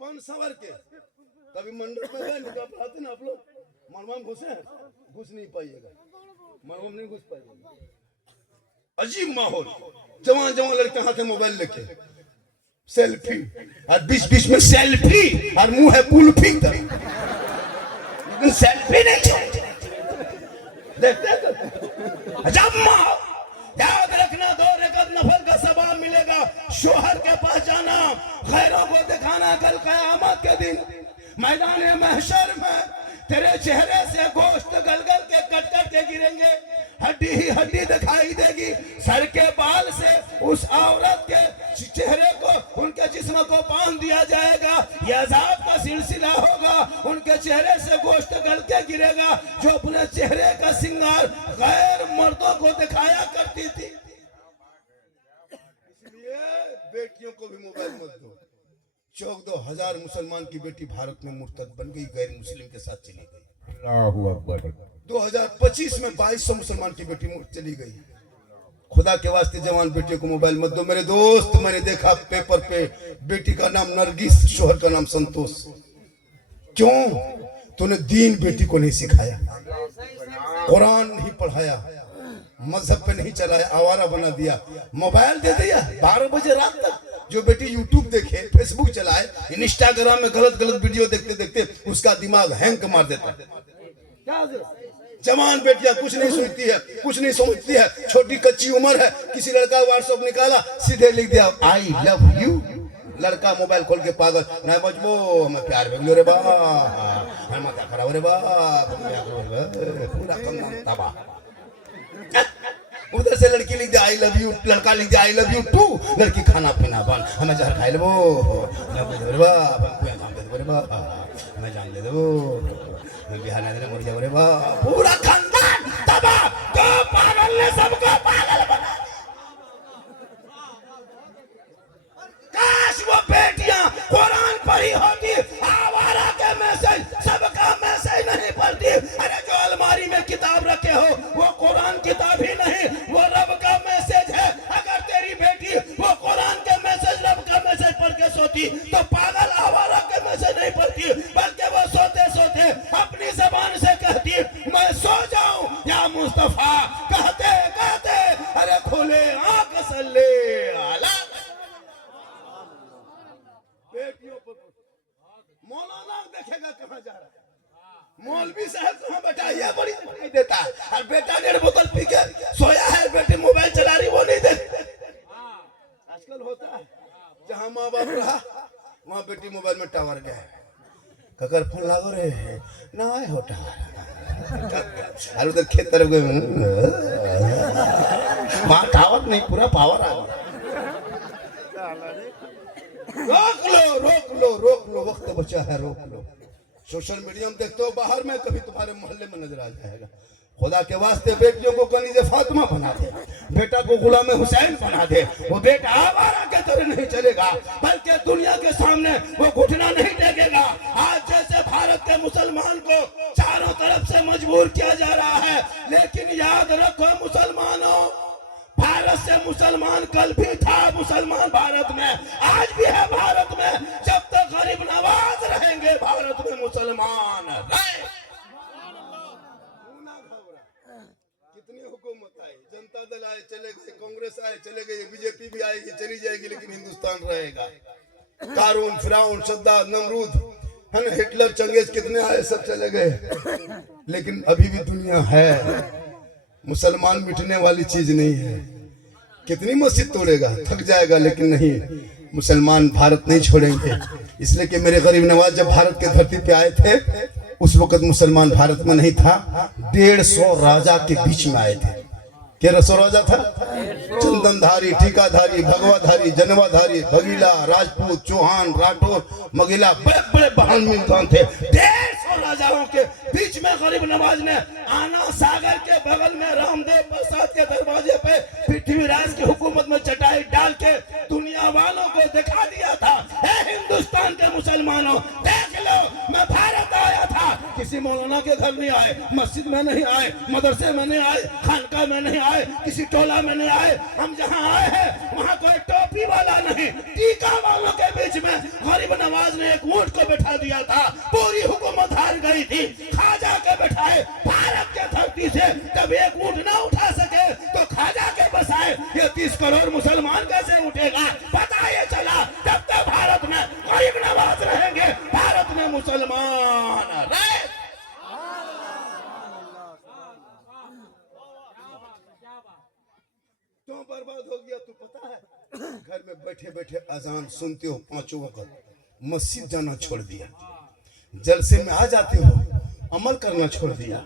बन सवर के। कभी मंडप में गए निकाह पढ़ाते ना आप लोग, मरवा में घुसे हैं, घुस नहीं पाइएगा, मरवा में नहीं घुस पाइएगा। अजीब माहौल, जवान जवान लड़के हाथ में मोबाइल लेके सेल्फी, और बीच बीच में सेल्फी, और मुंह है कुल्फी तक, लेकिन सेल्फी नहीं चाहिए। देखते अजब माहौल। याद रखना 2 रकत नफल का सवाब मिलेगा। शोहर के पास जाना, गैरों को दिखाना, कल क़यामत के दिन मैदान महशर में तेरे चेहरे से गोश्त गलगल के कट कट के गिरेंगे, हड्डी ही हड्डी दिखाई देगी। सर के बाल से उस औरत के चेहरे को, उनके जिस्म को बांध दिया जाएगा। यह अज़ाब का सिलसिला होगा। उनके चेहरे से गोश्त गल के गिरेगा जो अपने चेहरे का सिंगार गैर मर्दों को दिखाया करती थी। इसलिए बेटियों को भी मोबाइल मत दो। 14,000 मुसलमान की बेटी भारत में मुर्तद बन गई, गैर मुस्लिम के साथ चली गई। अल्लाहु अकबर। 2025 में 2200 मुसलमान की बेटी चली गई। खुदा के वास्ते जवान बेटियों को मोबाइल मत दो मेरे दोस्त। मैंने देखा पेपर पे बेटी का नाम नरगिस, शोहर का नाम संतोष। क्यों? तूने दीन बेटी को नहीं सिखाया, कुरान नहीं पढ़ाया, मजहब पे नहीं चलाया, आवारा बना दिया, मोबाइल दे दिया 12 बजे रात तक। जो बेटी यूट्यूब देखे, फेसबुक चलाए, इंस्टाग्राम में गलत गलत वीडियो देखते देखते उसका दिमाग हैंग मार देता है। जवान बेटियां कुछ नहीं सुनती है, कुछ नहीं समझती है, छोटी कच्ची उम्र है। किसी लड़का व्हाट्सएप निकाला, सीधे लिख दिया आई लव यू। लड़का मोबाइल खोल के पागल, नहीं बचबो हमें प्यार भेजो रे बा, हम माता खराब रे बा, पूरा कम तबाह। उधर से लड़की लिख दे आई लव यू, लड़का लिख दे आई लव यू टू। लड़की खाना पीना बंद, हमें जहर खाई लेबो, मैं जान ले दो, बिहार नदी मर जाओ रे बा। पूरा खानदान तबाह। तो पागल ने सबको पागल बना। काश वो बेटियां कुरान पढ़ी होती, आवारा के मैसेज सबका मैसेज नहीं पढ़ती। अरे जो अलमारी में किताब रखे हो वो कुरान किताब ही नहीं, वो रब का मैसेज है। अगर तेरी बेटी वो कुरान के मैसेज, रब का मैसेज पढ़ के सोती तो पागल आवारा के मैसेज नहीं पढ़ती, बल्कि वो सोते सोते अपनी जबान से कहती मैं सो जाऊं या मुस्तफा, कहते कहते अरे खुले आंख सल्ले आला। बेटियों पर मौलाना देखेगा कहां जा रहा है, मौलवी साहब कहां बैठा है, ये बड़ी दिखाई देता है। और बेटा 1.5 बोतल पी के सोया है, बेटी मोबाइल चला रही, वो नहीं देखते। आजकल होता है जहां माँ बाप रहा वहां बेटी मोबाइल में टावर गया, ककर फोन लागो रे ना आए हो टावर, और उधर खेत तरफ गए वहां टावर नहीं, पूरा पावर आ गया। रोक लो रोक लो रोक लो, वक्त बचा है, रोक लो। सोशल मीडिया में देखते हो बाहर में, कभी तुम्हारे मोहल्ले में नजर आ जाएगा। खुदा के वास्ते बेटियों को कनीज़े फातिमा बना दे, बेटा को गुलाम हुसैन बना दे। वो बेटा आवारा के तरह नहीं चलेगा, बल्कि दुनिया के सामने वो घुटना नहीं टेकेगा। आज जैसे भारत के मुसलमान को चारों तरफ से मजबूर किया जा रहा है, लेकिन याद रखो मुसलमानों, भारत से मुसलमान कल भी था मुसलमान भारत में, आज भी है भारत में। जब तक गरीब नवाज रहेंगे भारत में मुसलमान रहे। कितनी हुकूमत आई, जनता दल आए चले गए, कांग्रेस आए चले गए, बीजेपी भी आएगी चली जाएगी, लेकिन हिंदुस्तान रहेगा। कारून, फिरौन, सद्दाम, नमरूद, हिटलर, चंगेज कितने आए, सब चले गए, लेकिन अभी भी दुनिया है। मुसलमान मिटने वाली चीज नहीं है। कितनी मस्जिद तोड़ेगा, थक जाएगा, लेकिन नहीं, मुसलमान भारत नहीं छोड़ेंगे। इसलिए कि मेरे गरीब नवाज जब भारत के धरती पे आए थे, उस वक्त मुसलमान भारत में नहीं था। 150 राजा के बीच में आए थे। क्या 100 राजा था? चंदनधारी, टीकाधारी, भगवाधारी, जनवाधारी, भगीला, राजपूत, चौहान, राठौर, मगीला, बड़े बड़े बहान मिलतान थे। 150 राजाओं के बीच में गरीब नवाज ने आना सागर के बगल में रामदेव प्रसाद के दरवाजे पे पृथ्वीराज की हुकूमत में चटाई डाल के दुनिया वालों को दिखा दिया था, हे हिंदुस्तान के मुसलमानों देख लो, मैं भारत आया था। किसी मौलाना के घर नहीं आए, मस्जिद में नहीं आए, मदरसे में नहीं आए, खानका में नहीं आए, किसी टोला में नहीं आए। हम जहाँ आए हैं वहाँ कोई टोपी वाला नहीं, टीका वालों के बीच में गरीब नवाज ने एक ऊंट को बैठा दिया था। पूरी हुकूमत हार गई थी, खाजा के बैठाए भारत के धरती से। जब एक ऊंट ना उठा सके तो खाजा के बसाए ये 30 करोड़ मुसलमान कैसे उठेगा? पता ये चला जब तक भारत में गरीब नवाज रहेंगे, भारत में मुसलमान रहे। क्यों बर्बाद हो गया तू पता है? घर में बैठे बैठे अजान सुनते हो 5 वक्त, मस्जिद जाना छोड़ दिया, जलसे में आ जाते हो, अमल करना छोड़ दिया,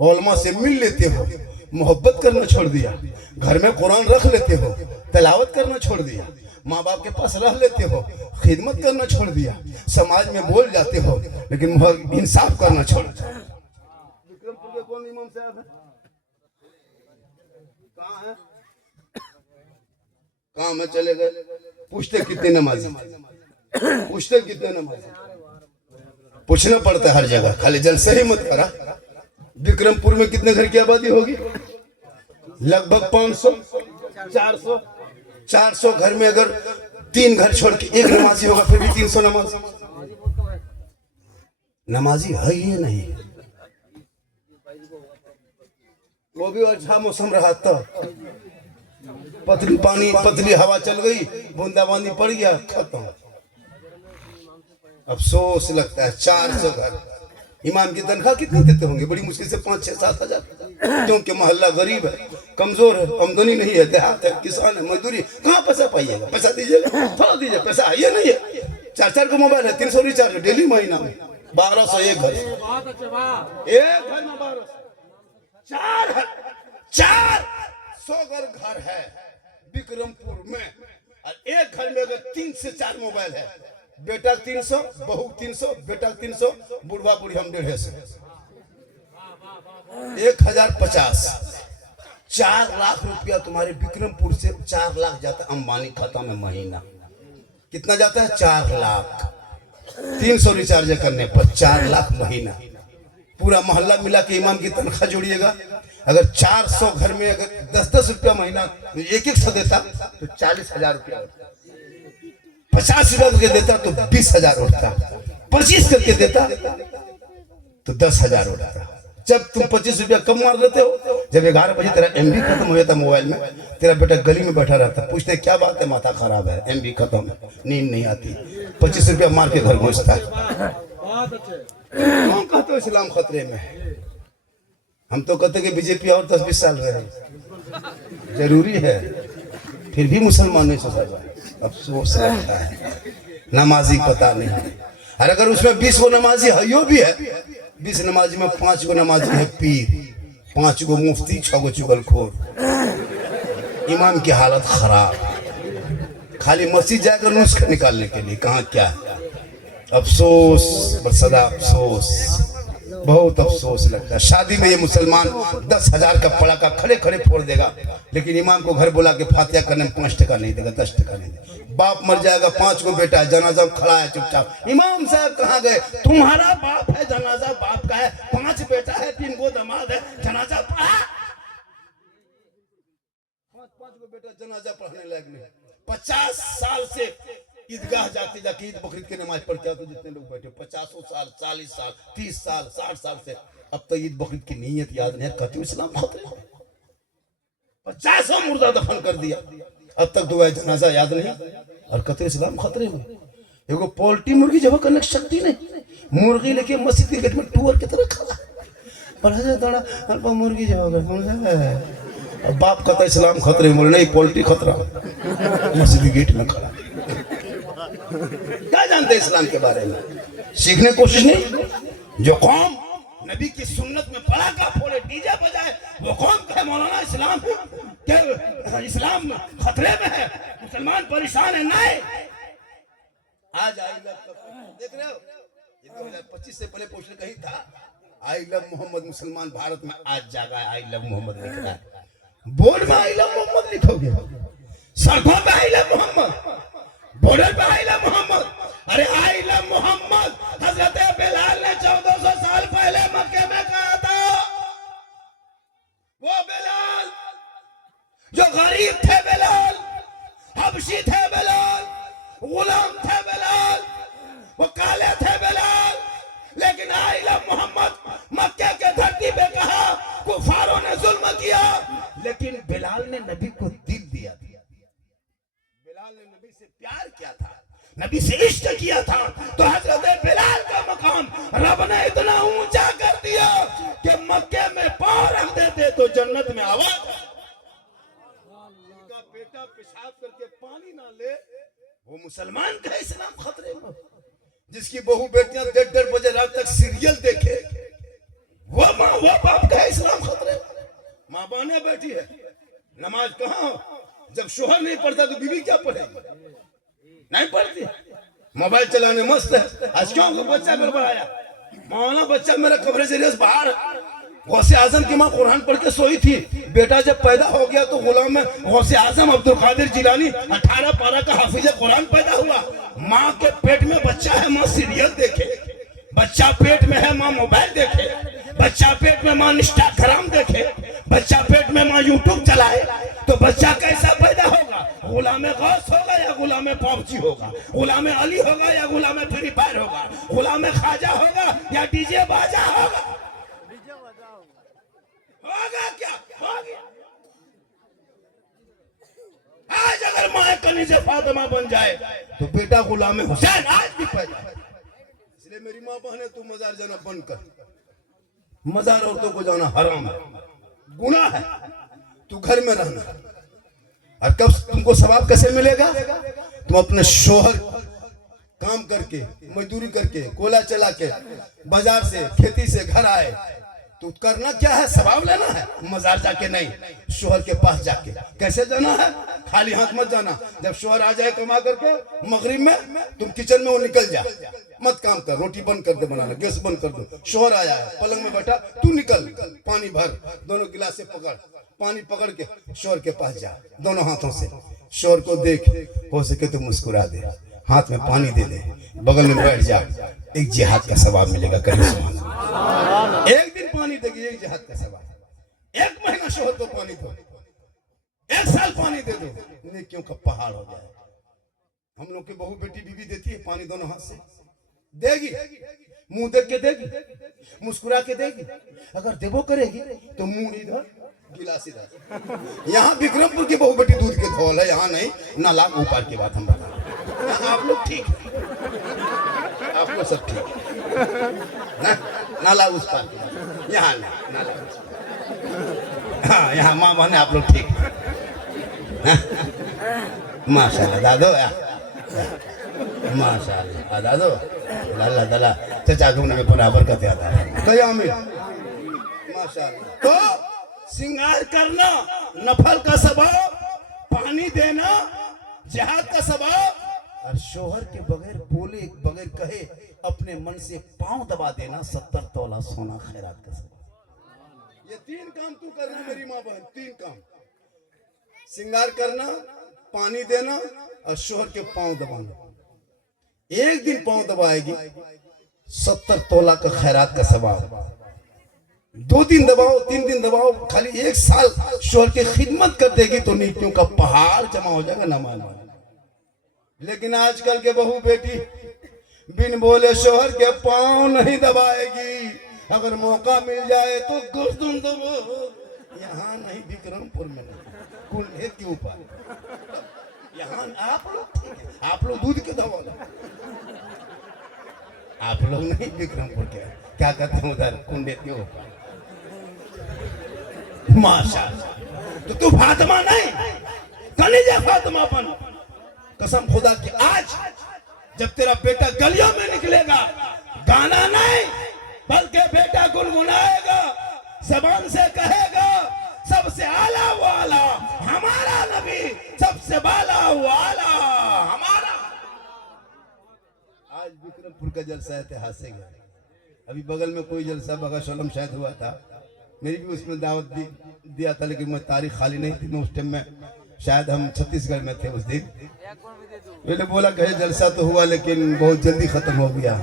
उलमा से मिल लेते हो, मोहब्बत करना छोड़ दिया, घर में कुरान रख लेते हो, तिलावत करना छोड़ दिया, माँ बाप के पास रह लेते हो, खिदमत करना छोड़ दिया, समाज में बोल जाते हो, लेकिन इंसाफ करना छोड़ दिया। विक्रमपुर के कौन इमाम साहब है? कहाँ है? कहाँ में चले गए? पूछते कितने नमाजी, पूछते कितने नमाजी, पूछना पड़ता है हर जगह, खाली जलसे ही मत करा। विक्रमपुर में कितने घर की आबादी होगी? लगभग 500 400 घर में अगर 3 घर छोड़ के एक नमाजी होगा फिर भी 300 नमाजी है ही नहीं। वो भी अच्छा मौसम रहा था, पतली पानी पतली हवा चल गई, बूंदाबांदी पड़ गया, खत्म। अफसोस लगता है 400 घर। इमाम की तनख्वाह कितनी देते होंगे? बड़ी मुश्किल से 5, 6, 7 हजार, क्योंकि मोहल्ला गरीब है, कमजोर है, आमदनी नहीं है, देहात है, किसान है, मजदूरी, कहाँ पैसा पाइएगा? पैसा दीजिएगा, थोड़ा दीजिए, पैसा है ये नहीं है। 4 का मोबाइल है, 300 रिचार्ज डेली महीना में, 1200 एक घर, एक घर में 1200, 400 घर है विक्रमपुर में, और एक घर में अगर 3 से 4 मोबाइल है, बेटा 300, बहू 300, बेटा 300, बुढ़वा बुढ़ी हम 150, 1050, 4 लाख रुपया तुम्हारे विक्रमपुर से 4 लाख जाता है अंबानी खाता में महीना। कितना जाता है? 4 लाख। 300 रिचार्ज करने पर 4 लाख महीना। पूरा मोहल्ला मिला के इमाम की तनख्वाह जोड़िएगा, अगर 400 घर में अगर 10-10 रुपया महीना एक सौ देता तो 40,000 रुपया, 50 रुपया करके देता तो 20,000 उठता, 25 करके देता तो 10,000 उठता। जब तुम 25 रुपया कम मार लेते हो, जब 11 बजे तेरा MB खत्म हो जाता मोबाइल में, तेरा बेटा गली में बैठा रहता, पूछते क्या बात है? माथा खराब है, MB खत्म, नींद नहीं आती, 25 रुपया मार के घर पहुंचता है। हम कहते हो इस्लाम खतरे में है, हम तो कहते कि बीजेपी और 10-20 साल रहे, जरूरी है, फिर भी मुसलमान नहीं सोचा जाए। अफसोस लगता है नमाजी पता नहीं, और अगर उसमें 20 गो नमाजी है, भी है 20 नमाजी में 5 गो नमाजी है पीर, 5 गो मुफ्ती, 6 गो चुगलखोर। इमाम की हालत खराब, खाली मस्जिद जाकर नुस्खा निकालने के लिए, कहाँ क्या है। अफसोस, सदा अफसोस, बहुत अफसोस लगता है। शादी में ये मुसलमान 10,000 का पड़ाका खड़े खड़े फोड़ देगा, लेकिन इमाम को घर बुला के फातिहा करने में 5 टका नहीं देगा, 10 टका नहीं देगा। बाप मर जाएगा, 5 गो बेटा है, जनाजा खड़ा है चुपचाप, इमाम साहब कहाँ गए? तुम्हारा बाप है, जनाजा बाप का है, 5 बेटा है, 3 गो दामाद है, जनाजा 5 गो बेटा जनाजा पढ़ने लायक नहीं। 50 साल से ईदगाह जाते जाके ईद बकरीद की नमाज पढ़ते हो, तो जितने लोग बैठे 50 साल, 40 साल, 30 साल, 60 साल से अब तक ईद बकरीद की नीयत याद नहीं है, कहते हो इस्लाम खतरे में। 50 मुर्दा दफन कर दिया, अब तक दुआ जनाजा याद नहीं, और कहते इस्लाम खतरे में। एगो पोल्ट्री मुर्गी जब करने की शक्ति नहीं, मुर्गी लेके मस्जिद के गेट में टूअर की तरह खड़ा पढ़ा जाता, मुर्गी जब बाप कहता इस्लाम खतरे में, नहीं पोल्ट्री खतरा, मस्जिद के गेट में खड़ा। क्या जानते इस्लाम के बारे में? सीखने की कोशिश नहीं। जो कौम नबी की सुन्नत में पड़ाका फोड़े, डीजे बजाए, वो कौन कहे मौलाना इस्लाम के इस्लाम खतरे में है, मुसलमान परेशान है? नहीं, आज देख रहे हो ये 2025 से पहले पोस्टर कहीं था, आई लव मोहम्मद, मुसलमान भारत में आज जागा है, आई लव मोहम्मद लिख रहा है। बोर्ड में आई लव मोहम्मद लिखोगे, सड़कों पे आई लव मोहम्मद, बॉर्डर पे आई लव मोहम्मद। अरे आई लव मोहम्मद हजरत बिलाल ने 1400 साल पहले मक्के में कहा था। वो बिलाल जो गरीब थे, बिलाल हबशी थे, बिलाल गुलाम थे, बिलाल वो काले थे, बिलाल, लेकिन आई लव मोहम्मद मक्के के धरती पे कहा। कुफारों ने जुल्म किया, लेकिन बिलाल ने नबी को दिल दिया। बिलाल ने नबी से प्यार किया था, नबी से इश्क किया था। तो हजरत बिलाल का मकाम रब ने इतना ऊंचा कर दिया कि मक्के में पांव रख देते तो जन्नत में आवाज। उनका बेटा पेशाब करके पानी ना ले, वो मुसलमान का इस्लाम खतरे में। जिसकी बहू बेटियां 1:30 बजे रात तक सीरियल देखे, वो माँ वो बाप का इस्लाम खतरे में। माँ बहने बैठी है, नमाज कहाँ? जब शोहर नहीं पढ़ता तो बीवी क्या पढ़ेगी? नहीं पढ़ती, मोबाइल चलाने मस्त है। आज क्यों को बच्चा गड़बड़ाया? मौलाना बच्चा मेरा कवरेज एरिया से बाहर। गौसे आजम की माँ कुरान पढ़ के सोई थी। बेटा जब पैदा हो गया तो गुलाम में गौसे आजम अब्दुल कादिर जिलानी 18 पारा का हाफिज कुरान पैदा हुआ। माँ के पेट में बच्चा है, माँ सीरियल देखे। बच्चा पेट में है, माँ मोबाइल देखे। बच्चा पेट में माँ इंस्टाग्राम देखे। बच्चा पेट में माँ यूट्यूब चलाए, तो बच्चा कैसा पैदा होगा? गुलाम गौस होगा या गुलाम पॉपची होगा? गुलाम अली होगा या गुलाम फ्री फायर होगा? गुलाम खाजा होगा या डीजे बाजा होगा? होगा क्या? हो गया। आज अगर माए कनी से फातिमा बन जाए तो बेटा गुलाम हुसैन आज भी पैदा। इसलिए मेरी माँ बहने, तू मजार जाना बंद कर। मजार औरतों को जाना हराम है, गुनाह है। तू घर में रहना। और कब तुमको सवाब कैसे मिलेगा? तुम अपने शोहर काम करके, मजदूरी करके, कोयला चला के, बाजार से, खेती से घर आए तो करना क्या है? सवाब लेना है। मजार जाके नहीं, शोहर के पास जाके। कैसे जाना है? खाली हाथ मत जाना। जब शोहर आ जाए कमा करके मगरिब में, तुम किचन में वो निकल जा, मत काम कर। रोटी बंद कर दे बनाना, गैस बंद कर दो। शोहर आया है, पलंग में बैठा, तू निकल, पानी भर, दोनों गिलास से पकड़, पानी पकड़ के शोहर के पास जा, दोनों हाथों से। शोहर को देख, हो सके तो मुस्कुरा दे, हाथ में पानी दे दे, बगल में बैठ जा। एक जिहाद का सवाब मिलेगा। कहीं एक दिन पानी देगी, एक जिहाद का सवाब। एक महीना शोहर को पानी दो, 1 साल पानी दे दो, नेकियों का पहाड़ हो जाए। हम लोग की बहू बेटी बीवी देती है पानी दोनों हाथ से, देगी, मुंह देख के देगी, मुस्कुरा के देगी। अगर देवो करेगी तो मुंह इधर, गिलास इधर। यहाँ विक्रमपुर की बहू बेटी दूध के धौल है, यहाँ नहीं। ना लाख ऊपर की बात हम बता। आप लोग ठीक है, आप लोग सब ठीक है ना? नाला उस पार, यहाँ नाला उस पार। हाँ, यहाँ माँ बहने आप लोग ठीक है। माशाल्लाह दादो, माशाल्लाह दादो, अल्लाह ताला चचा को उन्हें बराबर का त्याग कया में। माशाल्लाह। तो सिंगार करना नफल का सवाब, पानी देना जिहाद का सवाब, और शोहर के बगैर बोले, बगैर कहे अपने मन से पांव दबा देना 70 तोला सोना खैरात का सवाब। ये 3 काम तू करना मेरी माँ बहन, 3 काम। सिंगार करना, पानी देना और शोहर के पांव दबाना। एक दिन पांव दबाएगी 70 तोला का खैरात का सवाब। 2 दिन दबाओ, 3 दिन दबाओ, खाली 1 साल शोहर की खिदमत कर देगी तो नीतियों का पहाड़ जमा हो जाएगा। ना मान। लेकिन आजकल के बहू बेटी बिन बोले शोहर के पांव नहीं दबाएगी। अगर मौका मिल जाए तो गुर्दुम दबो, यहाँ नहीं, विक्रमपुर में नहीं, कुंडेत के ऊपर। यहाँ आप लोग ठीक है, आप लोग दूध के दबो, आप लोग नहीं विक्रमपुर के। क्या करते हैं उधर कुंडेत के ऊपर। माशाल्लाह। तो तू फातिमा नहीं, कलीजा फातिमा बन। कसम खुदा की, आज जब तेरा बेटा गलियों में निकलेगा, गाना नहीं बल्कि बेटा गुनगुनाएगा, ज़बान से कहेगा सबसे आला वो आला हमारा नबी, सबसे बाला वो आला हमारा। आज विक्रमपुर का जलसा ऐतिहासिक है। अभी बगल में कोई जलसा बगा सोलम शायद हुआ था, मेरी भी उसमें दावत दिया था, लेकिन मैं तारीख खाली नहीं थी। मैं उस टाइम में शायद हम छत्तीसगढ़ में थे उस दिन। मैंने बोला कहे जलसा तो हुआ लेकिन बहुत जल्दी खत्म हो गया।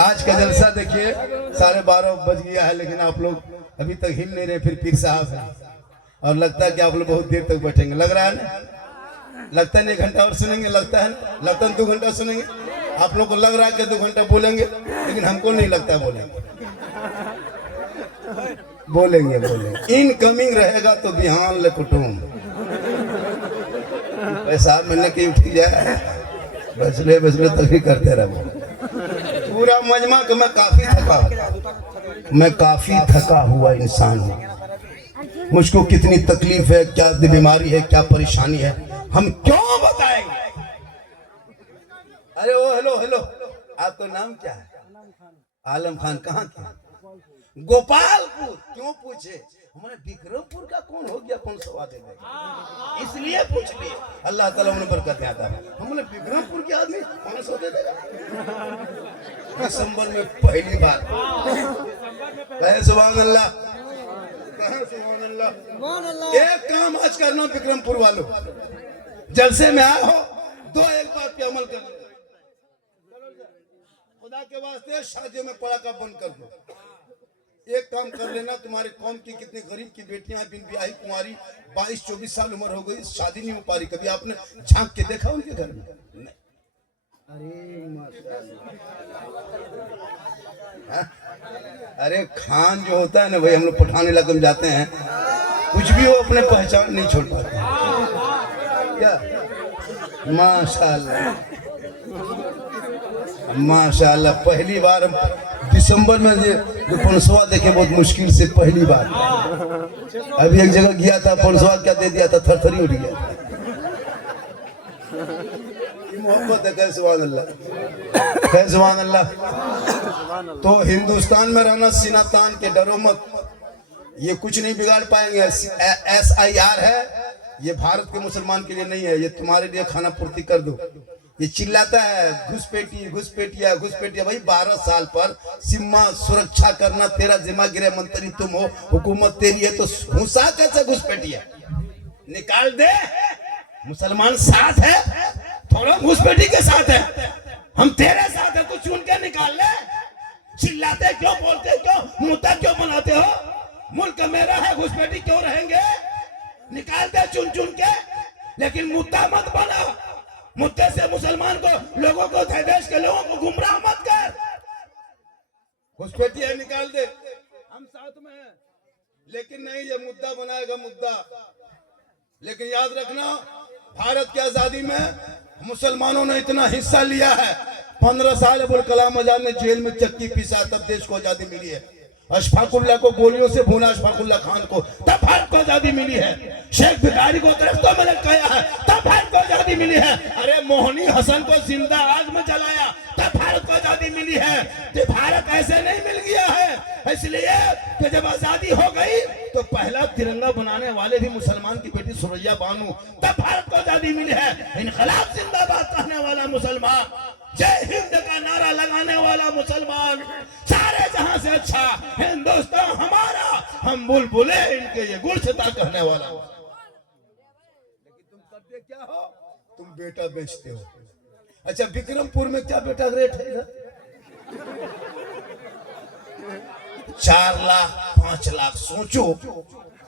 आज का जलसा देखिए 12:30 बज गया है, लेकिन आप लोग अभी तक हिल नहीं रहे। फिर पीर साहब है और लगता है कि आप लोग बहुत देर तक बैठेंगे, लग रहा है ना? लगता है 1 घंटा और सुनेंगे, लगता है 2 घंटा सुनेंगे। आप लोग को लग रहा है कि 2 घंटा बोलेंगे, लेकिन हमको नहीं लगता बोलेंगे। इनकमिंग रहेगा तो बिहान ले कुटुम पैसा मिलने की उठी जाए, बचले तभी करते रहो। पूरा मजमा कि मैं काफी थका हुआ इंसान हूँ। मुझको कितनी तकलीफ है, क्या बीमारी है, क्या परेशानी है, हम क्यों बताएंगे? अरे ओ हेलो, आपका नाम क्या है? आलम खान। कहाँ के? गोपालपुर। क्यों पूछे? हमारे विक्रमपुर का कौन हो गया, कौन सवा दे देगा, इसलिए पूछ लिए। अल्लाह ताला उन्हें बरकत आता है। हमने विक्रमपुर के आदमी 500 दे देगा दिसंबर में पहली बार। कहे सुभान अल्लाह। एक काम आज करना विक्रमपुर वालों, जलसे में आए हो 2-1 बात पे अमल करना। खुदा के वास्ते शादियों में पड़ाका बंद कर दो। एक काम कर लेना, तुम्हारे कौम की कितने गरीब की बेटियां बिन ब्याही कुंवारी 22-24 साल उम्र हो गई, शादी नहीं हो पा रही। कभी आपने झांक के देखा उनके घर में? नहीं। अरे माशाल्लाह। अरे खान जो होता है ना भाई, हम लोग पठान इलाके में जाते हैं, कुछ भी हो अपने पहचान नहीं छोड़ पाते क्या? माशाल्लाह। पहली बार दिसंबर में जो पनसवा देखे, बहुत मुश्किल से पहली बार। अभी एक जगह गया था, पनसवा क्या दे दिया था, थरथरी उठ गया। मोहब्बत है। कैसे सुभान अल्लाह, कैसे सुभान अल्लाह। तो हिंदुस्तान में रहना सीना तान के, डरो मत, ये कुछ नहीं बिगाड़ पाएंगे। SIR है, ये भारत के मुसलमान के लिए नहीं है, ये तुम्हारे लिए खाना पूर्ति कर दो। ये चिल्लाता है घुसपैठिया। भाई 12 साल पर सीमा सुरक्षा करना तेरा जिम्मा, गृह मंत्री तुम हो, हुकूमत तेरी है, तो घुसा कैसे घुसपैठिया? निकाल दे। मुसलमान साथ है, थोड़ा घुसपैठी के साथ है, हम तेरे साथ है, तू चुन के निकाल ले। चिल्लाते क्यों, बोलते क्यों, मुद्दा क्यों बनाते हो? मुल्क मेरा है, घुसपैठी क्यों रहेंगे? निकाल दे चुन के, लेकिन मुद्दा मत बना। मुद्दे से मुसलमान को, लोगों को, देश के लोगों को गुमराह मत कर। घुसपैठी है, निकाल दे, हम साथ में हैं। लेकिन नहीं, ये मुद्दा बनाएगा मुद्दा। लेकिन याद रखना, भारत की आजादी में मुसलमानों ने इतना हिस्सा लिया है। 15 साल अबुल कलाम आजाद ने जेल में चक्की पीसा, तब देश को आजादी मिली है। अशफाकुल्लाह को गोलियों से भूना, अशफाकुल्लाह खान को, तब भारत को आजादी मिली है। शेख भिखारी को दरख्तों में लटकाया है, तब भारत को आजादी मिली है। अरे मोहनी हसन को जिंदा आग में जलाया, तब भारत को आजादी मिली है। तो भारत ऐसे नहीं मिल गया है, इसलिए कि जब आजादी हो गई तो पहला तिरंगा बनाने वाले भी मुसलमान की बेटी सुरैया बानू, तब भारत को आजादी मिली है। इनकलाब जिंदाबाद कहने वाला मुसलमान, जय हिंद का नारा लगाने वाला मुसलमान, सारे जहां से अच्छा हिंदुस्तान हमारा, हम बुलबुले इनके ये गुलसिता कहने वाला। लेकिन तुम करते क्या हो? तुम बेटा बेचते हो। अच्छा, विक्रमपुर में क्या बेटा रेट है इधर? 4 लाख 5 लाख।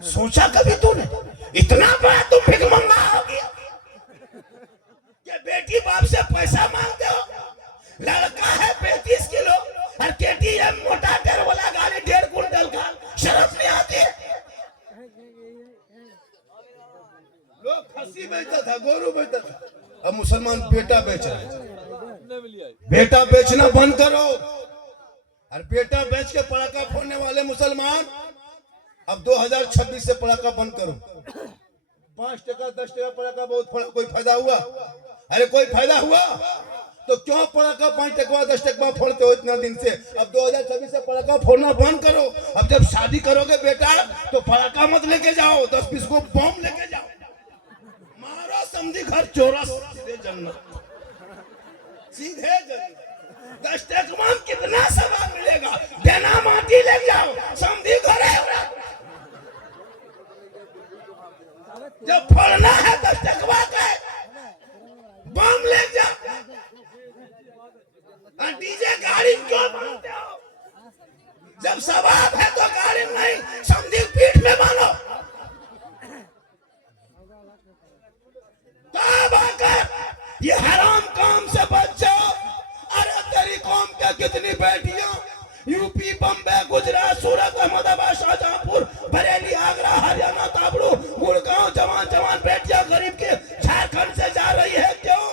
सोचा कभी तूने? इतना बड़ा तुम भिखमंगा हो गया कि बेटी बाप से पैसा मांगते हो। लड़का है 35 किलो और KTM मोटा टायर वाला गाड़ी 1.5 कुंटल का, शर्म नहीं आती है? लोग खस्सी बेचता था, गोरू बेचता था, अब मुसलमान बेटा बेच रहा है। बेटा बेचना बंद करो। और बेटा बेच के पड़ाका फोड़ने वाले मुसलमान, अब 2026 से पड़ाका बंद करो। 5 टका 10 टका पड़ाका बहुत फोड़ा, कोई फायदा हुआ? अरे कोई फायदा हुआ? तो क्यों पड़ाका 5 टका 10 टका फोड़ते हो इतना दिन से? अब 2026 से पड़ाका फोड़ना बंद करो। अब जब शादी करोगे बेटा तो पड़ाका मत लेके जाओ, 10-20 को बम लेके जाओ, मारो समझी घर चोरस, सीधे जन्नत। दस्तकमाम कितना सामान मिलेगा, देना माटी ले जाओ, समझी घरे जब फोड़ना है दस्तकवा के बम ले जाओ। डीजे गाड़ी क्यों बांधते हो? जब सवाब है तो गाड़ी नहीं, समझी पीठ में बांधो। तब आकर ये हराम काम से बच जाओ। अरे तेरी कौम के कितनी बेटियां यूपी, बम्बई, गुजरात, सूरत, अहमदाबाद, शाहजहांपुर, बरेली, आगरा, हरियाणा, ताबड़ू, गुड़गांव, जवान बेटियां गरीब के झारखंड से जा रही है। क्यों?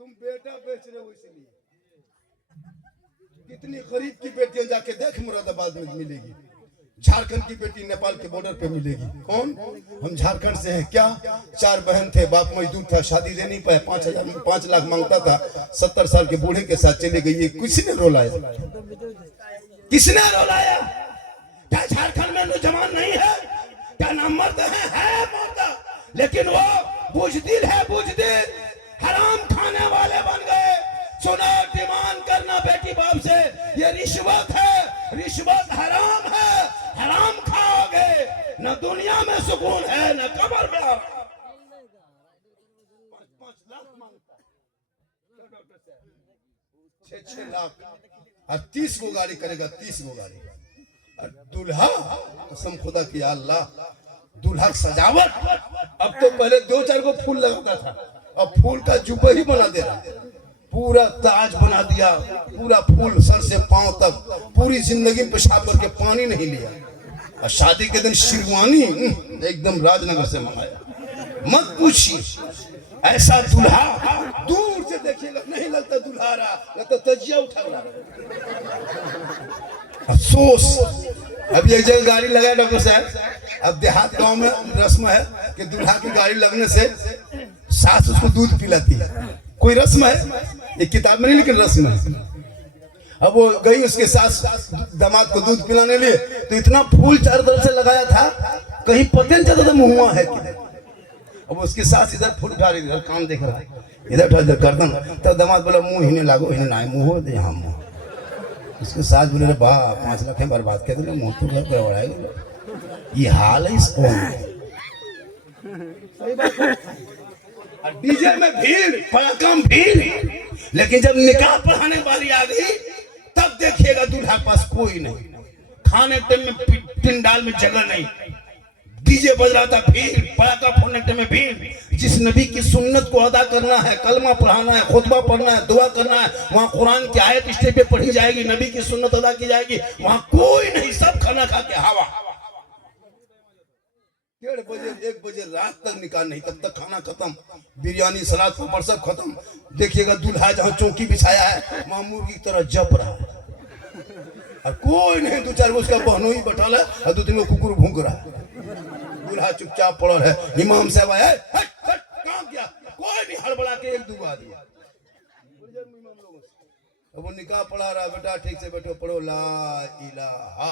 तुम बेटा बेच रहे हो इसलिए। कितनी गरीब की बेटियां जाके देख, मुरादाबाद में मिलेगी। झारखंड की बेटी नेपाल के बॉर्डर पे मिलेगी। कौन? हम झारखंड से हैं। क्या 4 बहन थे, बाप मजदूर था, शादी दे नहीं पाए, 5 लाख मांगता था, 70 साल के बूढ़े के साथ चले गई। ये किसने रोलाया? किसने रोलाया? क्या झारखंड में नौजवान नहीं है? क्या नाम मर्द है मर्द, लेकिन वो बुजदिल है, बुजदिल हराम खाने वाले बन गए। सुनो, डिमांड करना बेटी बाप से ये रिश्वत है, रिश्वत हराम है, हराम खाओगे न दुनिया में सुकून है न कब्र में। 5 लाख मांगता, 6 लाख और 30 गो गाड़ी करेगा, 30 गो गाड़ी। और दूल्हा, कसम खुदा की अल्लाह, दूल्हा सजावट अब तो पहले 2-4 को फूल लगाता था, अब फूल का जुब्बा ही बना दे रहा, पूरा ताज बना दिया, पूरा फूल सर से पांव तक। पूरी जिंदगी पेशाब करके पानी नहीं लिया, और शादी के दिन शेरवानी एकदम राजनगर से मंगाया। मत पूछिए, ऐसा दूल्हा दूर से देखिएगा नहीं लगता दूल्हा रहा, लगता तजिया उठा रहा। अफसोस, अब एक जगह गाड़ी लगाया डॉक्टर साहब। अब देहात गांव में रस्म है कि दूल्हा की गाड़ी लगने से सास उसको दूध पिलाती है। कोई रस्म है, एक किताब में नहीं, लेकिन रस्म है। अब वो गई उसके सास दामाद को दूध पिलाने लिए, तो इतना फूल चारों तरफ से लगाया था, कहीं पता नहीं चलता था मुहुआ है कि। अब उसकी सास इधर फूल उठा रही, इधर काम देख रहा है, इधर गर्दन। तब दामाद बोला मुंह हिने लागो, हिने ना मुंह दे यहाँ मुंह। उसके सास बोले बा 5 लाख है बर्बाद कर दिया, मुंह तो घर पे उड़ाएगा। ये हाल है इसको। सही बात है। डीजे में भीड़, पड़ाकम भीड़, लेकिन जब निकाह पढ़ाने वाली आ गई तब देखिएगा दूल्हा पास कोई नहीं, खाने टाइम में पिंडाल में जगह नहीं, डीजे बज रहा था, भीड़, पड़ाका फोड़ने टाइम में भीड़। जिस नबी की सुन्नत को अदा करना है, कलमा पढ़ाना है, खुतबा पढ़ना है, दुआ करना है, वहाँ कुरान की आयत स्टेज पे पढ़ी जाएगी, नबी की सुन्नत अदा की जाएगी, वहाँ कोई नहीं, सब खाना खा के हवा। 1:30 बजे 1 बजे रात तक निकाह नहीं, तब तक खाना खत्म, बिरयानी सलाद पापड़ सब खत्म। देखिएगा दूल्हा जहाँ चौकी बिछाया है वहाँ मुर्गी की तरह जप रहा है, और कोई नहीं। 2-4 गो उसका बहनों ही बैठा है, और 2-3 गो कुकुर भूख रहा है। दूल्हा चुपचाप पड़ा है। इमाम साहब आए, काम किया, कोई नहीं, हड़बड़ा के 1-2 आदमी। अब वो निकाह पढ़ा रहा, बेटा ठीक से बैठो, पढ़ो ला इलाहा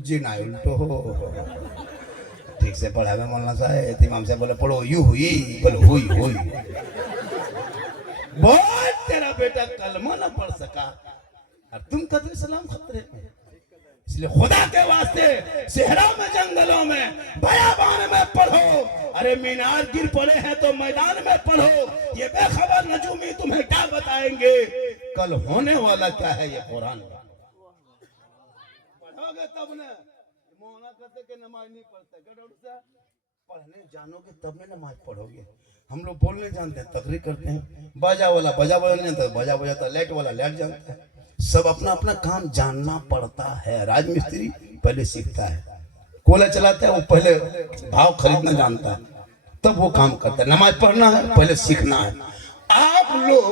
जी ना उल्टो हो, ठीक से पढ़ा में मौलाना साहब। इमाम साहब बोले पढ़ो यू हुई, बोलो हुई हुई। बोल तेरा बेटा कलमा ना पढ़ सका और तुम कदर सलाम खतरे में। इसलिए खुदा के वास्ते सेहरा में, जंगलों में, बयाबान में पढ़ो। अरे मीनार गिर पड़े हैं तो मैदान में पढ़ो। ये बेखबर नजूमी तुम्हें क्या बताएंगे, कल होने वाला क्या है ये कुरान। पढ़ोगे तब न, मोहना करते के नमाज नहीं पढ़ते, पढ़ने जानोगे तब न नमाज पढ़ोगे। हम लोग बोलने जानते हैं, तकरीर करते हैं, बाजा वाला बाजा बजाने जानता है, बाजा बजाता, लाइट वाला लाइट जानता है। सब अपना अपना काम जानना पड़ता है। राजमिस्त्री पहले सीखता है, कोला चलाता है वो पहले भाव खरीदना जानता है, तब वो काम करता है। नमाज पढ़ना है पहले सीखना है। आप लोग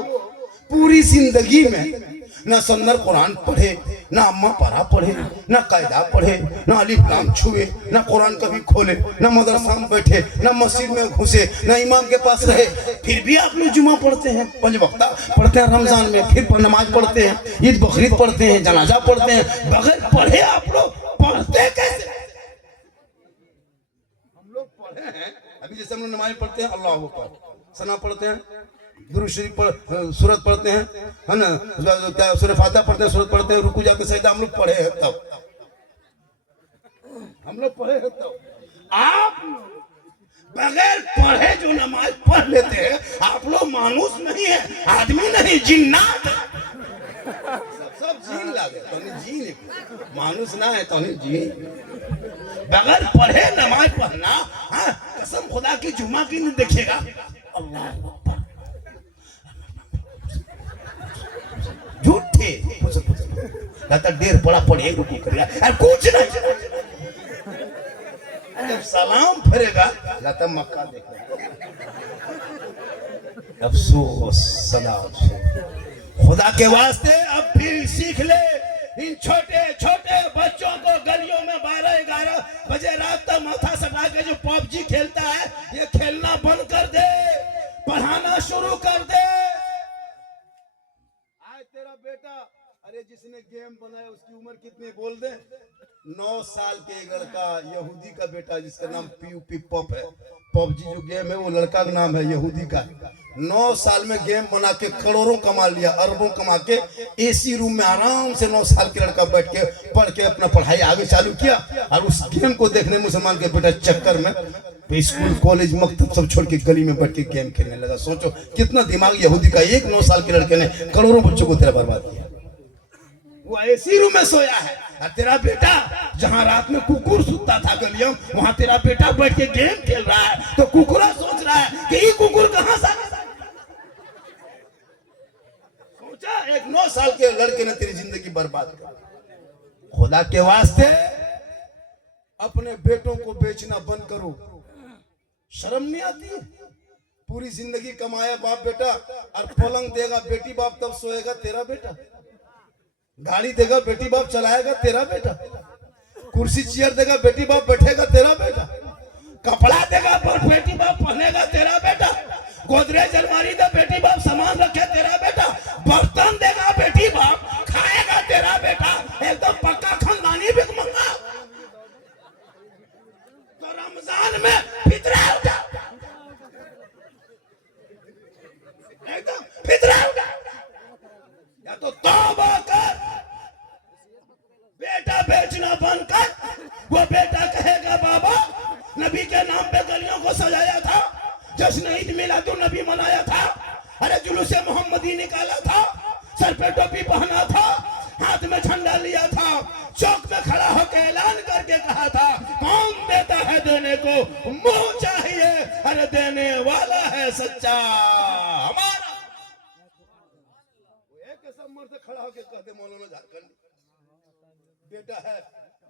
पूरी जिंदगी में ना सन्नर कुरान पढ़े, ना अम्मा पारा पढ़े, ना कायदा पढ़े, ना अलिफ लाम छुए, ना कुरान कभी खोले, ना मदरसा में बैठे, ना मस्जिद में घुसे, ना इमाम के पास रहे, फिर भी आप लोग जुमा पढ़ते हैं, 5 वक्ता पढ़ते हैं रमजान में, फिर नमाज पढ़ते हैं, ईद बकरीद पढ़ते हैं, जनाजा पढ़ते हैं। बगैर पढ़े आप लोग पढ़ते कैसे? हम लोग पढ़े हैं, अभी जैसे हम लोग नमाज पढ़ते हैं, अल्लाह अकबर, सना पढ़ते हैं, दुरूद शरीफ सूरत पढ़ते हैं, है ना, क्या सूरह फातिहा पढ़ते हैं, सूरत पढ़ते हैं, रुकू जाते सजदा हम लोग पढ़े हैं तब, हम लोग पढ़े हैं तब। आप बगैर पढ़े जो नमाज पढ़ लेते हैं, आप लोग मानुस नहीं है, आदमी नहीं, जिन्नात है। सब जीन लागे तो जीन, मानुस ना है तो जीन। बगैर पढ़े नमाज पढ़ना, हाँ, कसम खुदा की जुमा की नहीं देखेगा, अल्लाह अकबर, झूठे लगता देर पड़ा पढ़े रुकू करेगा, कुछ नहीं। जब सलाम फिरेगा लगता मक्का देखेगा। अफसोस, सदा अफसोस। खुदा के वास्ते अब फिर सीख ले, इन छोटे छोटे बच्चों को गलियों में 12-11 बजे रात तक माथा सटा के जो पबजी खेलता है, ये खेलना बंद कर दे, पढ़ाना शुरू कर दे। आज तेरा बेटा, अरे जिसने गेम बनाया उसकी उम्र कितनी बोल दे? 9 साल के एक लड़का, यहूदी का बेटा, जिसका नाम पीयूपी पॉप है, पबजी जो गेम है वो लड़का का नाम है, यहूदी का। 9 साल में गेम बना के करोड़ों कमा लिया, अरबों कमा के एसी रूम में आराम से 9 साल के लड़का बैठ के पढ़ के अपना पढ़ाई आगे चालू किया। और उस गेम को देखने मुसलमान के बेटा चक्कर में स्कूल कॉलेज मकतब सब छोड़ के गली में बैठ के गेम खेलने लगा। सोचो कितना दिमाग यहूदी का, एक 9 साल के लड़के ने करोड़ों बच्चों को तेरा बर्बाद किया। वो एसी रूम में सोया है, और तेरा बेटा जहां रात में कुकुर सुतता था गलियों, वहां तेरा बेटा बैठ के गेम खेल रहा है। तो कुकुरा सोच रहा है कि ये कुकुर कहां से आया? सोचा एक 9 साल के लड़के ने तेरी जिंदगी बर्बाद कर। खुदा के वास्ते अपने बेटों को बेचना बंद करो। शर्म नहीं आती? पूरी जिंदगी कमाया बाप बेटा, और पलंग देगा बेटी बाप तब सोएगा तेरा बेटा, गाड़ी देगा बेटी बाप चलाएगा तेरा बेटा, कुर्सी चेयर देगा बेटी बाप बैठेगा तेरा बेटा, कपड़ा देगा पर बेटी बाप पहनेगा तेरा बेटा, गोदरेज अलमारी दे बेटी बाप सामान रखे तेरा बेटा, बर्तन देगा बेटी बाप खाएगा तेरा बेटा, एकदम पक्का खानदानी भिखमंगा। तो रमजान में फितरा उठा, एकदम फितरा उठा, या तो तौबा कर, बेटा बेचना बंद कर। वो बेटा कहेगा बाबा नबी के नाम पे गलियों को सजाया था, जश्न ईद मिलादुन नबी मनाया था, अरे जुलूसे मोहम्मदी निकाला था, सर पे टोपी पहना था, हाथ में झंडा लिया था, चौक में खड़ा होकर ऐलान करके कहा था कौन देता है देने को मुंह चाहिए, अरे देने वाला है सच्चा हमारा। से खड़ा होकर कहते मौलाना झारखंड बेटा है,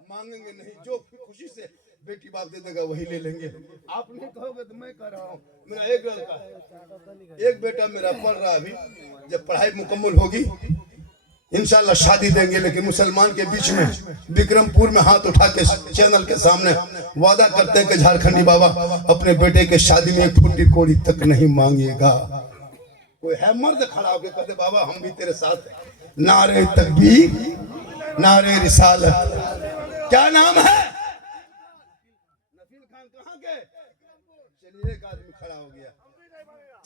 मांगेंगे नहीं, जो खुशी से बेटी बाप दे देगा वही ले लेंगे। आप नहीं कहोगे तो मैं कह रहा हूँ, मेरा एक लड़का है, एक बेटा मेरा पढ़ रहा, अभी जब पढ़ाई मुकम्मल होगी इंशाल्लाह शादी देंगे। लेकिन मुसलमान के बीच में विक्रमपुर में हाथ उठा के चैनल के सामने वादा करते हैं कि झारखंडी बाबा अपने बेटे के शादी में 1 फुटी कोड़ी तक नहीं मांगेगा। कोई है मर्द खड़ा होकर कहते बाबा हम भी तेरे साथ हैं। नारे तकबीर, नारे रिसालत। क्या नाम है? नफील खान कहाँ गए? चलिए एक आदमी खड़ा हो गया,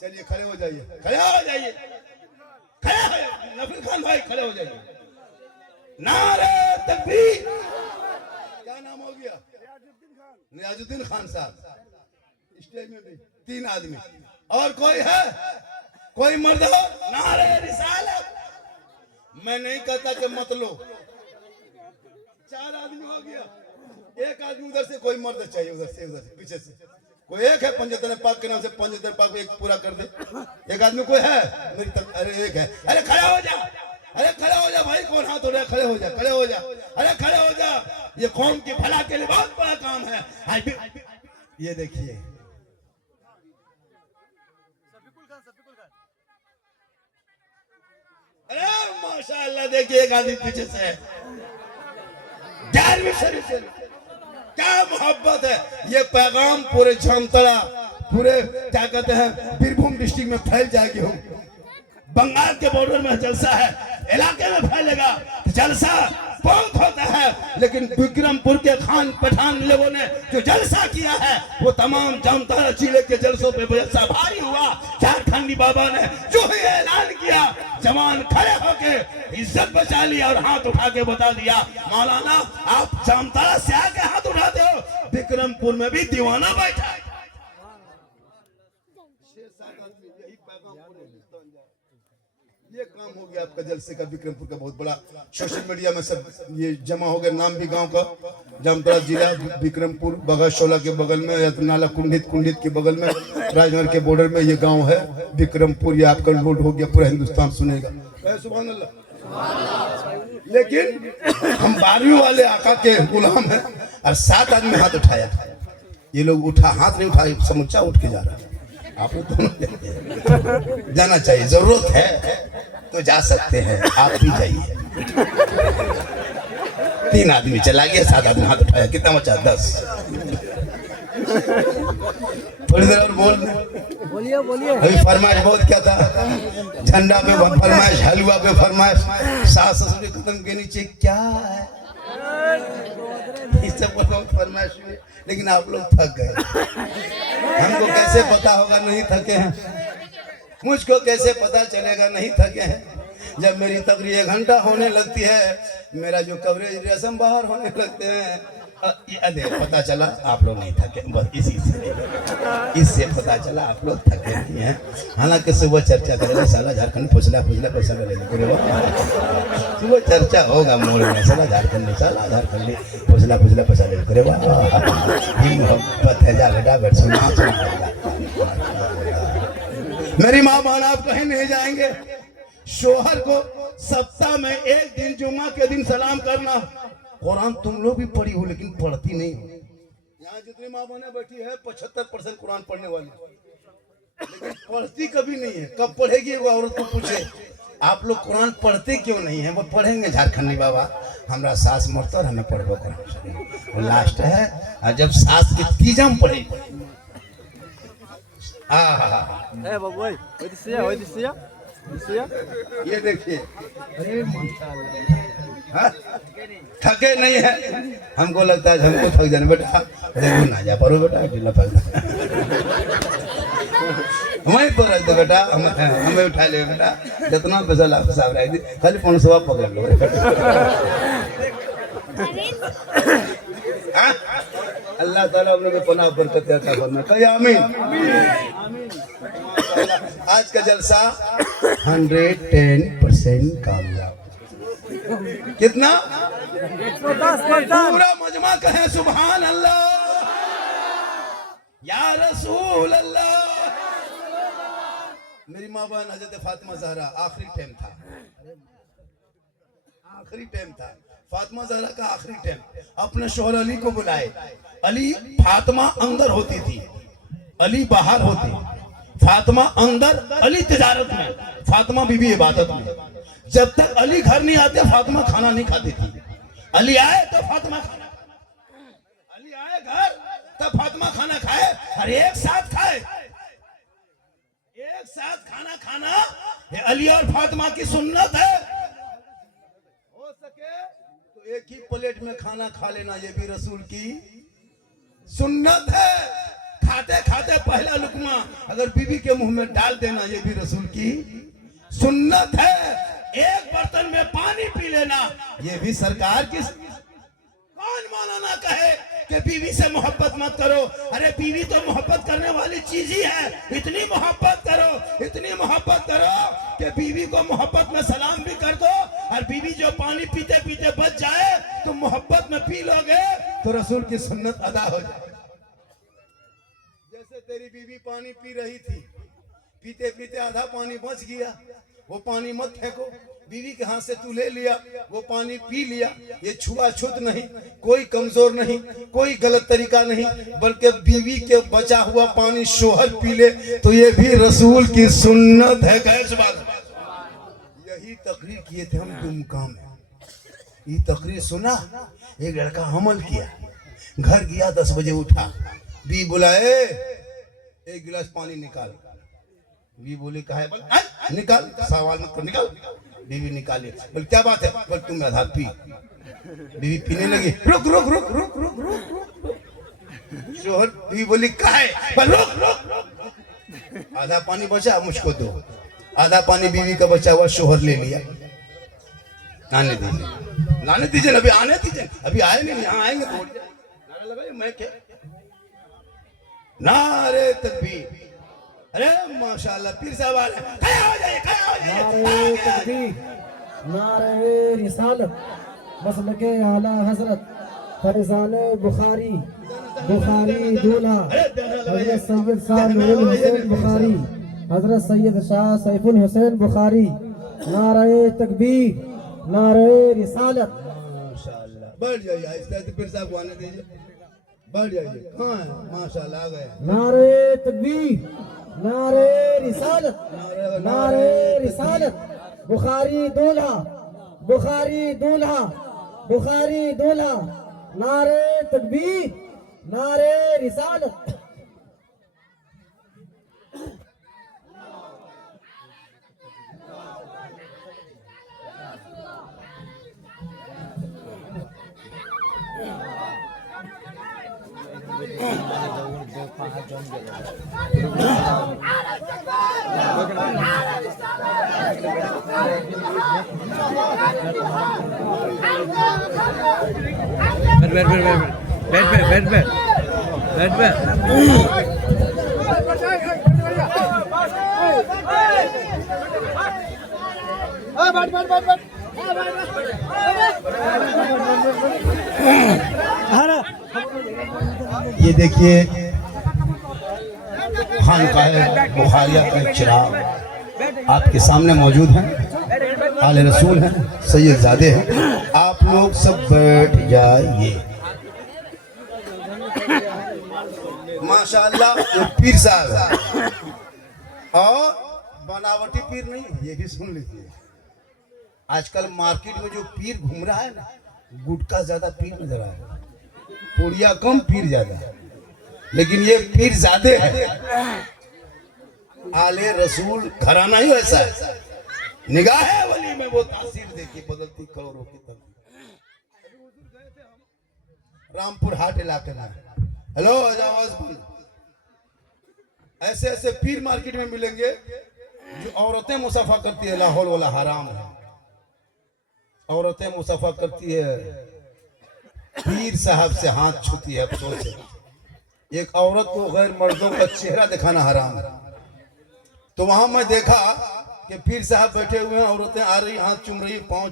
चलिए खड़े हो जाइए, खड़े हो जाइए, खड़े हो, नफील खान भाई खड़े हो जाइए। नारे तकबीर। क्या नाम हो गया? नियाजुद्दीन खान साहब। स्टेज में भी 3 आदमी, और कोई है? कोई मर्द हो? नारे रिसालत। मैं नहीं कहता कि मत लो, 4 आदमी हो गया, एक आदमी उधर से, कोई मर्द चाहिए उधर से, उधर से पीछे से कोई एक है, पंजतन पाक के नाम से पंजतन पाक एक पूरा कर दे। एक आदमी कोई है मेरी तरफ? अरे एक है, अरे खड़े हो जा, अरे खड़े हो जा भाई, कौन हाथ हो रहा है? खड़े हो जा, खड़े हो जा, अरे खड़े हो जा, ये कौम की भला के लिए बहुत बड़ा काम है। ये देखिए अरे माशाअल्लाह, देखिए एक आदमी पीछे से, 11वीं शरीफ से, क्या मोहब्बत है। ये पैगाम पूरे जामताड़ा, पूरे क्या कहते हैं बीरभूम डिस्ट्रिक्ट में फैल जाएगी। हम बंगाल के बॉर्डर में जलसा है, इलाके में फैलेगा जलसा, बहुत होता है, लेकिन विक्रमपुर के खान पठान लोगों ने जो जलसा किया है वो तमाम जामताड़ा जिले के जलसों पे जलसा भारी हुआ। झारखंडी बाबा ने जो ही ऐलान किया, जवान खड़े होके इज्जत बचा लिया और हाथ उठा के बता दिया, मौलाना आप जामताड़ा से आके हाथ उठाते हो, विक्रमपुर में भी दीवाना बैठा है। ये काम हो गया आपका जलसे का, विक्रमपुर का बहुत बड़ा। सोशल मीडिया में सब ये जमा हो गया, नाम भी गांव का, जामताड़ा जिला विक्रमपुर, बगाशोला के बगल में, नाला कुंडित के बगल में, राजनगर के बॉर्डर में ये गांव है विक्रमपुर। ये आपका लोड हो गया, पूरा हिंदुस्तान सुनेगा। सुभान अल्लाह। लेकिन हम 12वीं वाले आका के गुलाम हैं और 7 आदमी हाथ उठाया। ये लोग हाथ नहीं उठाए, समूचा उठ के जा रहा है। आप लोग दोनों जाना चाहिए, जरूरत है तो जा सकते हैं, आप भी जाइए। 3 आदमी चला गया, 7 आदमी हाथ उठाया, कितना बचा? 10। थोड़ी देर और बोलिए। अभी फरमाइश बहुत क्या था, झंडा पे फरमाइश, हलवा पे फरमाइश, सास ससुर के कदम के नीचे क्या है, इस सब बहुत फरमाइश हुई। लेकिन आप लोग थक गए। हमको कैसे पता होगा नहीं थके हैं? मुझको कैसे पता चलेगा नहीं थके हैं? जब मेरी तकरीर 1 घंटा होने लगती है, मेरा जो कवरेज रस्म बाहर होने लगते हैं, पता चला आप लोग नहीं थके। बस इससे पता चला आप लोग थके नहीं हैं। हालांकि सुबह चर्चा करेगा, साला झारखंड फुसला पैसा ले, सुबह चर्चा होगा मोड़ में, साला झारखंड फुसला पैसा ले करे। मोहब्बत है, जा बेटा बैठ सुना। मेरी माँ बहन आप कहीं नहीं जाएंगे। शोहर को सप्ताह में 1 दिन जुम्मा के दिन सलाम करना। कुरान तुम लोग भी पढ़ी हो लेकिन पढ़ती नहीं हो। यहाँ जितनी माँ बहनें बैठी है 75% कुरान पढ़ने वाली, लेकिन पढ़ती कभी नहीं है। कब पढ़ेगी वो औरत को पूछे, आप लोग कुरान पढ़ते क्यों नहीं है? वो पढ़ेंगे झारखंडी बाबा, हमारा सास मरता और हमें पढ़ो कुरान। लास्ट है, और जब सास की तीजम पढ़े, ये देखिए, थके नहीं है। हमको लगता है हमको थक जाने, बेटा देखो ना जा पारो बेटा, वहीं पर रख दो बेटा, हमें उठा ले बेटा, जितना पैसा लाख साहब रख दी, खाली 500 पकड़ लो। अल्लाह ताला हम लोग को पनाह बरकत अता फरमाए, कहिए आमीन। आज का जलसा 110% कामयाब। कितना? 110%। पूरा मजमा कहे सुभान अल्लाह, या रसूल अल्लाह। मेरी माँ बहन हजरत फातिमा ज़हरा, आखिरी टाइम था फातिमा ज़हरा का आखिरी टाइम। अपने शौहर अली को बुलाए। अली, फातिमा अंदर होती थी, अली बाहर होते, फातिमा अंदर, अली तिजारत में, फातिमा बीबी इबादत में। जब तक अली घर नहीं आते फातिमा खाना नहीं खाती थी। अली आए तो फातिमा खाना, अली आए घर तब फातिमा खाना खाए, और एक साथ खाए। एक साथ खाना खाना ये अली और फातिमा की सुन्नत है। हो सके तो एक ही प्लेट में खाना खा लेना, ये भी रसूल की सुन्नत है। खाते खाते पहला लुकमा अगर बीवी के मुंह में डाल देना, ये भी रसूल की सुन्नत है। एक बर्तन में पानी पी लेना, ये भी सरकार की। कौन मौलाना कहे कि बीवी से मोहब्बत मत करो? अरे बीवी तो मोहब्बत करने वाली चीज ही है। इतनी मोहब्बत करो, इतनी मोहब्बत करो कि बीवी को मोहब्बत में सलाम भी कर दो, और बीवी जो पानी पीते पीते बच जाए तो मोहब्बत में पी लोगे तो रसूल की सुन्नत अदा हो जाए। जैसे तेरी बीवी पानी पी रही थी, पीते पीते आधा पानी बच गया, वो पानी मत फेंको। बीवी के हाथ से तू ले लिया, वो पानी पी लिया। ये छुआछूत नहीं, कोई कमजोर नहीं, कोई गलत तरीका नहीं, बल्कि बीवी के बचा हुआ पानी शोहर पी ले तो ये भी रसूल की सुन्नत है। यही तकरीर किए थे हम दुमका में। ये तकरीर सुना, एक लड़का अमल किया, घर गया 10 बजे उठा, बीवी बुलाए 1 गिलास पानी निकाल। बीवी बोली कहा है निकाल, सवाल मत कर, निकाल। बीवी निकाली, बोल क्या बात है? बोल तुम आधा पी। बीवी पीने लगी, रुक रुक रुक रुक रुक रुक रुक। शोहर, बीवी बोली काहे? रुक रुक, आधा पानी बचा मुझको दो। आधा पानी बीवी का बचा हुआ शोहर ले लिया। आने दीजिए, लाने दीजिए, अभी आने दीजिए, अभी आए नहीं, यहाँ आएंगे थोड़ी देर। नारा लगाइए, मैं क्या नारे तकबीर, अरे माशाल्लाह पीर साहब आ रहे हैं, खड़ा हो जाइए, खड़ा हो जाइए। नारे तकबीर, नारे रिसालत, मसलके आला हजरत फरजान बुखारी, बुखारी दूल्हा हजरत सैयद शाह नूरुल हुसैन बुखारी, हजरत सैयद शाह सैफुल हुसैन बुखारी। नारे तकबीर, नारे रिसालत। माशाल्लाह, बढ़ जाइए आहिस्ता आहिस्ता, पीर साहब को आने दीजिए, बढ़ जाइए। हाँ माशाल्लाह आ गए। नारे तकबीर, नारे रिसालत, नारे रिसालत। बुखारी दूल्हा, बुखारी दूल्हा, बुखारी दूल्हा। नारे तकबीर, नारे रिसालत। ये देखिए खानकाह बुखारिया का चिराग आपके सामने मौजूद है। आले रसूल हैं, सैयदजादे हैं। आप लोग सब बैठ जाइए। माशाअल्लाह ये पीर साहब है, और बनावटी पीर नहीं, ये भी सुन लीजिए। आजकल मार्केट में जो पीर घूम रहा है ना, गुटखा ज्यादा पीर नजर आ रहा है, पुड़िया कम पीर ज्यादा, लेकिन ये पीर ज्यादा है। आले रसूल घराना ही ऐसा है। निगाह वली में वो तासीर देखी बदलती करोड़ों की तक। रामपुर हाट इलाके में, हेलो आवाज, ऐसे ऐसे पीर मार्केट में मिलेंगे जो औरतें मुसाफा करती है। लाहौल वाला हराम है, औरतें मुसाफा करती है, पीर साहब से हाथ छूती है। अफसोस है, एक औरत को गैर मर्दों का चेहरा दिखाना हराम है। तो वहां मैं देखा कि पीर साहब बैठे हुए हैं, औरतें आ रही, हाथ चूम रही, पांव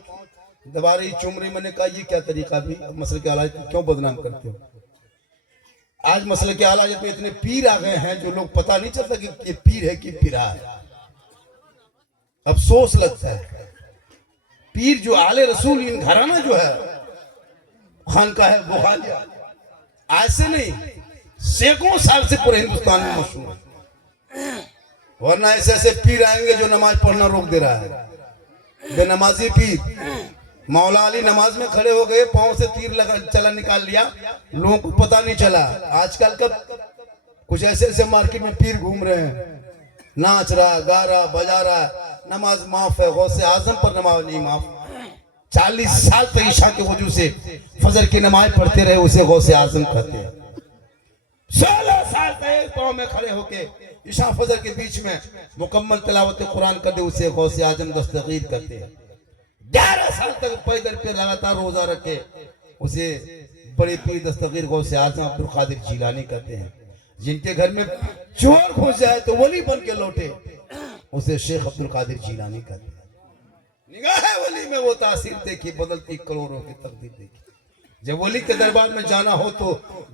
दबा रही, चूम रही। मैंने कहा ये क्या तरीका भी, मसले के आला क्यों बदनाम करते हो? आज मसले के आला में इतने पीर आ गए हैं जो लोग पता नहीं चलता कि ये पीर है कि पीरा है। अफसोस लगता है, पीर जो आले रसूल इन घराना जो है खानकाह है बुखारिया, ऐसे नहीं, सैकड़ों साल से पूरे हिंदुस्तान में मशहूर है। वरना ऐसे ऐसे पीर आएंगे जो नमाज पढ़ना रोक दे रहा है। बेनमाजी पीर, मौला अली नमाज में खड़े हो गए, पांव से तीर लगा, चला निकाल लिया, लोगों को पता नहीं चला। आजकल का कुछ ऐसे ऐसे मार्केट में पीर घूम रहे हैं, नाच रहा, गा रहा, बजा रहा, नमाज माफ है, गौसे आजम पर नमाज नहीं माफ। 40 साल तक ईशा के वजू से फजर की नमाज पढ़ते रहे, उसे गौसे आजम कहते हैं। 16 साल तक पाँव में खड़े होके ईशा फजर के बीच में मुकम्मल तिलावत कुरान कर दे, उसे गौसे आजम दस्तगीर करते हैं। 11 साल तक पैदल पे लगातार रोजा रखे, उसे बड़े पीर दस्तगीर गौसे आजम अब्दुल कादिर जिलानी कहते हैं। जिनके घर में चोर घुस जाए तो वली बन के लौटे, उसे शेख अब्दुल कादिर जिलानी कहते हैं। निगाह वली में वो तासीर देखी, बदलती करोड़ों की तकदीर देखी। जब वली के दरबार में जाना हो तो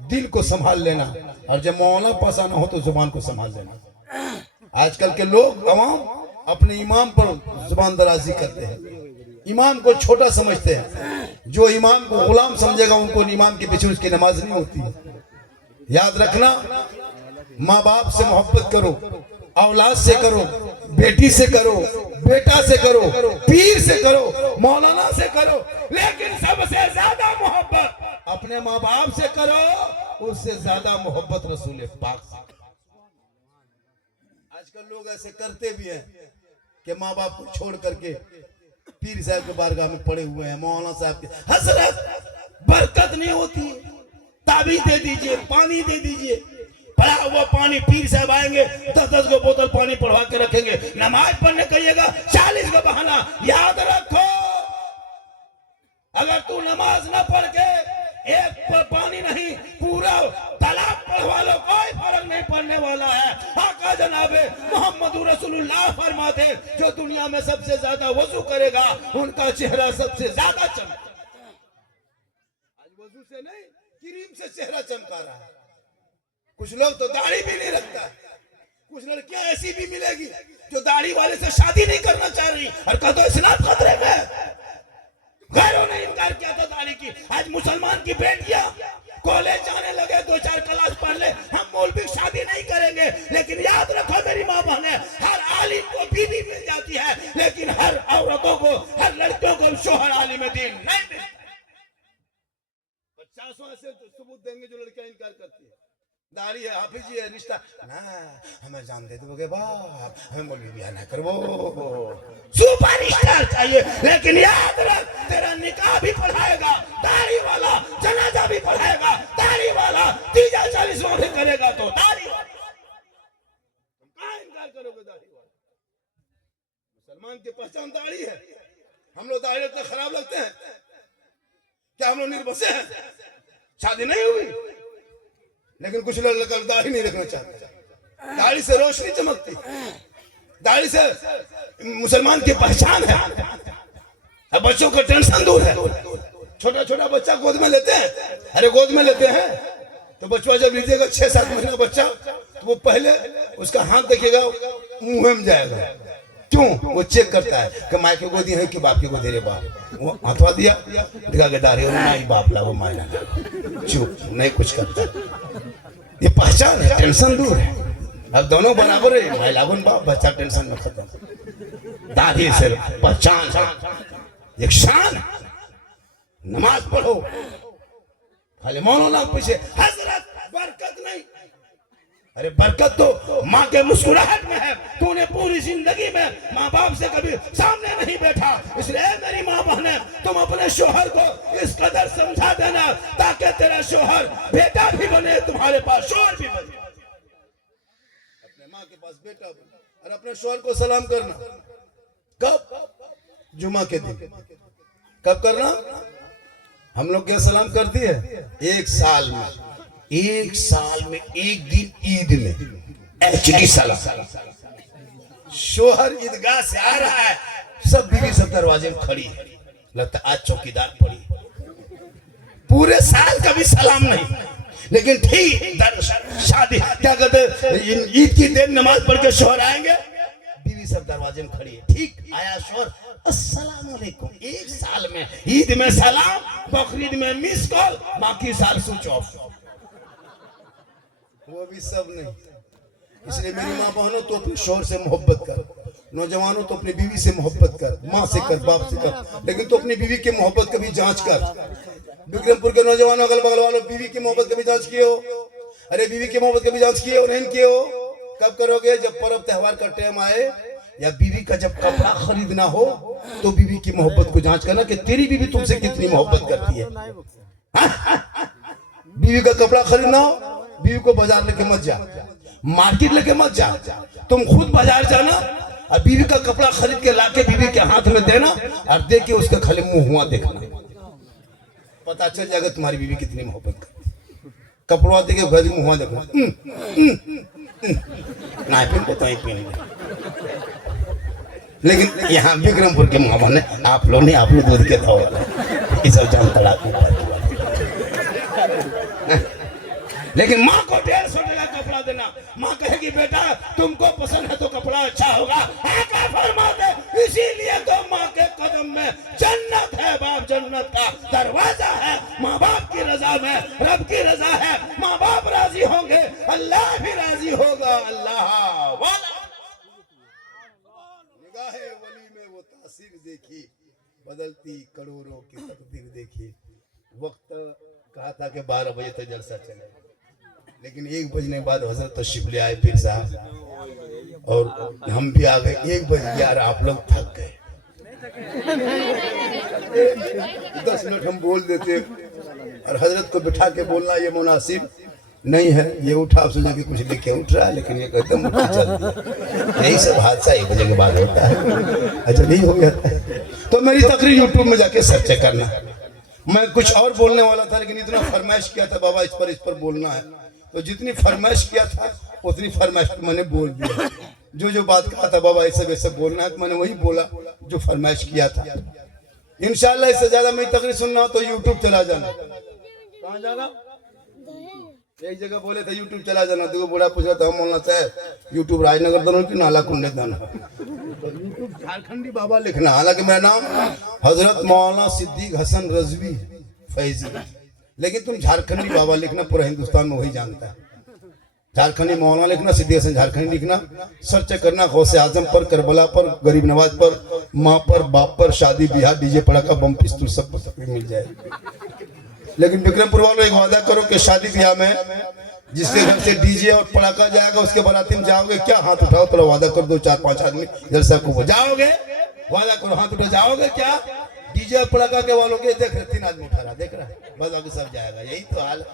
दिल को संभाल लेना, और जब मौला पास आना हो तो जुबान को संभाल लेना। आजकल के लोग अवाम अपने इमाम पर जुबान दराजी करते हैं, इमाम को छोटा समझते हैं। जो इमाम को गुलाम समझेगा, उनको इमाम के पीछे उसकी नमाज नहीं होती। याद रखना, माँ बाप से मोहब्बत करो, औलाद से करो, बेटी से करो, बेटा से करो, पीर से करो, मौलाना से करो, लेकिन सबसे ज्यादा मोहब्बत अपने माँ बाप से करो, उससे ज्यादा मोहब्बत रसूल पाक से। आजकल लोग ऐसे करते भी हैं कि माँ बाप को छोड़ करके पीर साहब के बारगाह में पड़े हुए हैं, मौलाना साहब के। हजरत बरकत नहीं होती, ताबीज दे दीजिए, पानी दे दीजिए, पड़ा हुआ पानी। पीर साहब आएंगे 10-10 को बोतल पानी पढ़वा के रखेंगे। नमाज पढ़ने कहिएगा 40 का बहाना। याद रखो, अगर तू नमाज ना पढ़ के एक पर पानी नहीं पूरा तालाब पढ़वा लो, कोई फर्क नहीं पड़ने वाला है। आका जनाबे मोहम्मद रसूलुल्लाह फरमाते, जो दुनिया में सबसे ज्यादा वजू करेगा उनका चेहरा सबसे ज्यादा चमके। आज वजू से नहीं, क्रीम से चेहरा चमका रहा है। कुछ लोग तो दाढ़ी भी नहीं रखता है। कुछ लड़कियां ऐसी भी मिलेगी जो दाढ़ी वाले से शादी नहीं करना चाह रही, और कहा तो इस्लाम खतरे में। घरों ने इनकार किया था दाढ़ी की। आज मुसलमान की बेटियां कॉलेज जाने लगे, 2-4 क्लास पढ़ ले, हम मौलवी शादी नहीं करेंगे। लेकिन याद रखो मेरी माँ बहने, हर आलिम को बीवी मिल जाती है, लेकिन हर औरतों को, हर लड़कियों को शोहर आलिम दीन नहीं मिलता। 50 ऐसे सबूत देंगे जो लड़कियां इनकार करती है। दाढ़ी है, हाफिज जी है, रिश्ता ना, हमें जान दे दोगे बाप, हमें मौलवी बियाह ना करवो। सुपरस्टार चाहिए, लेकिन याद रख, तेरा निकाह भी पढ़ाएगा दाढ़ी वाला, जनाजा भी पढ़ाएगा दाढ़ी वाला, 30-40 भी करेगा तो दाढ़ी वाला। तुम कहाँ इनकार करोगे दाढ़ी वाला? मुसलमान की पहचान दाढ़ी है। हम लोग दाढ़ी इतना खराब लगते हैं क्या? हम लोग निर्बसे हैं, शादी नहीं हुई, लेकिन कुछ लोग दाढ़ी नहीं रखना चाहते। दाढ़ी से रोशनी चमकती, दाढ़ी से मुसलमान की पहचान है। अब बच्चों का टेंशन दूर है। छोटा छोटा बच्चा गोद में लेते हैं, अरे गोद में लेते हैं तो बच्चा जब लीजिएगा 6-7 महीने का बच्चा, तो वो पहले उसका हाथ देखिएगा मुंह में जाएगा। क्यों? वो चेक करता है कि माँ की गोदी है कि बाप की गोदी। रे बाप, वो हथवा दिया, दिखा के दाढ़ी, नहीं बाप ला, वो माँ ला, चुप, नहीं कुछ करता। ये पहचान है, टेंशन दूर है। अब दोनों बराबर है, माँ लागून बाप, बच्चा टेंशन में खत्म। दाढ़ी से पहचान, एक शान। नमाज पढ़ो, खाली मौलाना पीछे। हजरत बरकत नहीं, अरे बरकत तो माँ के मुस्कुराहट में है। तूने पूरी जिंदगी में माँ बाप से कभी सामने नहीं बैठा, इसलिए मेरी माँ बहने, तुम अपने शोहर को इस कदर समझा देना ताकि तेरा शोहर बेटा भी बने, तुम्हारे पास शोहर भी बने। अपने माँ के पास बेटा बने और अपने शोहर को सलाम करना। कब? जुमा के दिन। कब करना? हम लोग क्या सलाम करती है? एक साल में, एक साल में एक दिन ईद में HD सलाम। शोहर ईदगाह से आ रहा है, सब बीवी सब दरवाजे में खड़ी है, लगता आज चौकीदार पड़ी। पूरे साल कभी सलाम नहीं, लेकिन ठीक शादी क्या कहते, ईद की देर नमाज पढ़ के शोहर आएंगे, बीवी सब दरवाजे में खड़ी है। ठीक आया शोहर, अस्सलाम वालेकुम। एक साल में ईद में सलाम, बकरीद में मिस कॉल, बाकी साल स्विच ऑफ। वो भी सब नहीं। इसलिए मेरी माँ बहनों, तो अपने शोहर से मोहब्बत कर। नौजवानों तो अपनी बीवी से मोहब्बत कर, माँ से कर, बाप से कर, लेकिन तो अपनी बीवी की मोहब्बत कभी जांच कर। विक्रमपुर के नौजवानों, अगल बगल वालों, बीवी की मोहब्बत कभी जांच किए हो? अरे बीवी की मोहब्बत कभी जांच किए हो? नहीं किए हो? कब करोगे? जब पर्व त्योहार का टाइम आए, या बीवी का जब कपड़ा खरीदना हो, तो बीवी की मोहब्बत को जांच करना कि तेरी बीवी तुमसे कितनी मोहब्बत करती है। बीवी का कपड़ा खरीदना हो, बीवी को बाजार लेके मत जा, मार्केट लेके मत जा, तुम खुद बाजार जाना और बीवी का कपड़ा खरीद के लाके बीवी के हाथ में देना और दे के उसका खाली मुंह हुआ देखना, पता चल जाएगा तुम्हारी बीवी कितनी मोहब्बत करती। कपड़ा दे के घर मुंह हुआ देखना, ना पीन लेकिन यहाँ विक्रमपुर के माँ बहने, आप लोग नहीं, आप लोग दूध के था ये सब जान तलाक। लेकिन माँ को 150 का कपड़ा देना, माँ कहेगी बेटा तुमको पसंद है तो कपड़ा अच्छा होगा, आका फरमाते, इसीलिए तो माँ के कदम में जन्नत है। बाप जन्नत का दरवाजा है, माँ बाप की रजा में रब की रजा है। माँ बाप राजी होंगे, अल्लाह भी राजी होगा। अल्लाह वाला निगाहे वली में वो तासीर देखी, बदलती करोड़ों की तकदीर देखी। वक्त कहा था कि 12 बजे तक जलसा चले, लेकिन 1 बजने के बाद हजरत तशरीफ ले आए पीर साहब, और हम भी आ गए। 1 बज गया और आप लोग थक गए। 10 मिनट हम बोल देते और हजरत को बिठा के बोलना ये मुनासिब नहीं है। ये उठा आप सोचा कि कुछ लेके उठ रहा है, लेकिन ये एकदम उठ के चल दिया। यही सब हादसा 1 बजे के बाद होता है। अच्छा नहीं हो जाता है तो मेरी तकरीर यूट्यूब में जाके सर्च करना। मैं कुछ और बोलने वाला था, लेकिन इतना फरमाइश किया था बाबा इस पर बोलना है, तो जितनी फरमाइश किया था उतनी फरमाइश मैंने बोल दिया। जो बात कहा था बाबा ऐसे बोलना है, तो मैंने वही बोला जो फरमाइश किया था। इंशाल्लाह इससे ज्यादा मेरी तकरीर सुनना हो तो यूट्यूब चला जाना। कहाँ जाना? एक जगह बोले थे यूट्यूब चला जाना, तो बूढ़ा पूछ रहा था मौलाना साहब यूट्यूब राजनगर दाना की नाला कुंडे दाना, तो यूट्यूब झारखंडी बाबा लिखना। हालांकि मेरा नाम हजरत मौलाना सिद्दीक हसन रजवी फैजी, लेकिन तुम झारखंडी बाबा लिखना, पूरा हिंदुस्तान में वही जानता है। झारखंडी मौलाना लिखना, सिद्दीक हसन झारखंडी लिखना, सर्च करना गौसे आजम पर, करबला पर, गरीब नवाज पर, माँ पर, बाप पर, शादी ब्याह, डीजे पड़ाका, बम पिस्तौल सब मिल जाए। लेकिन विक्रमपुर वालों एक वादा करो कि शादी ब्याह में जिसके घर से डीजे और पड़ाका जाएगा उसके बाराती में जाओगे क्या? हाथ उठाओ, थोड़ा वादा कर दो 4-5 आदमी जलसा को जाओगे, वादा करो, हाथ उठा जाओगे क्या? डीजे और पड़ाका के वालों के देख रहे 3 आदमी उठा रहा, देख रहा है, बस आगे सब जाएगा। यही तो हाल।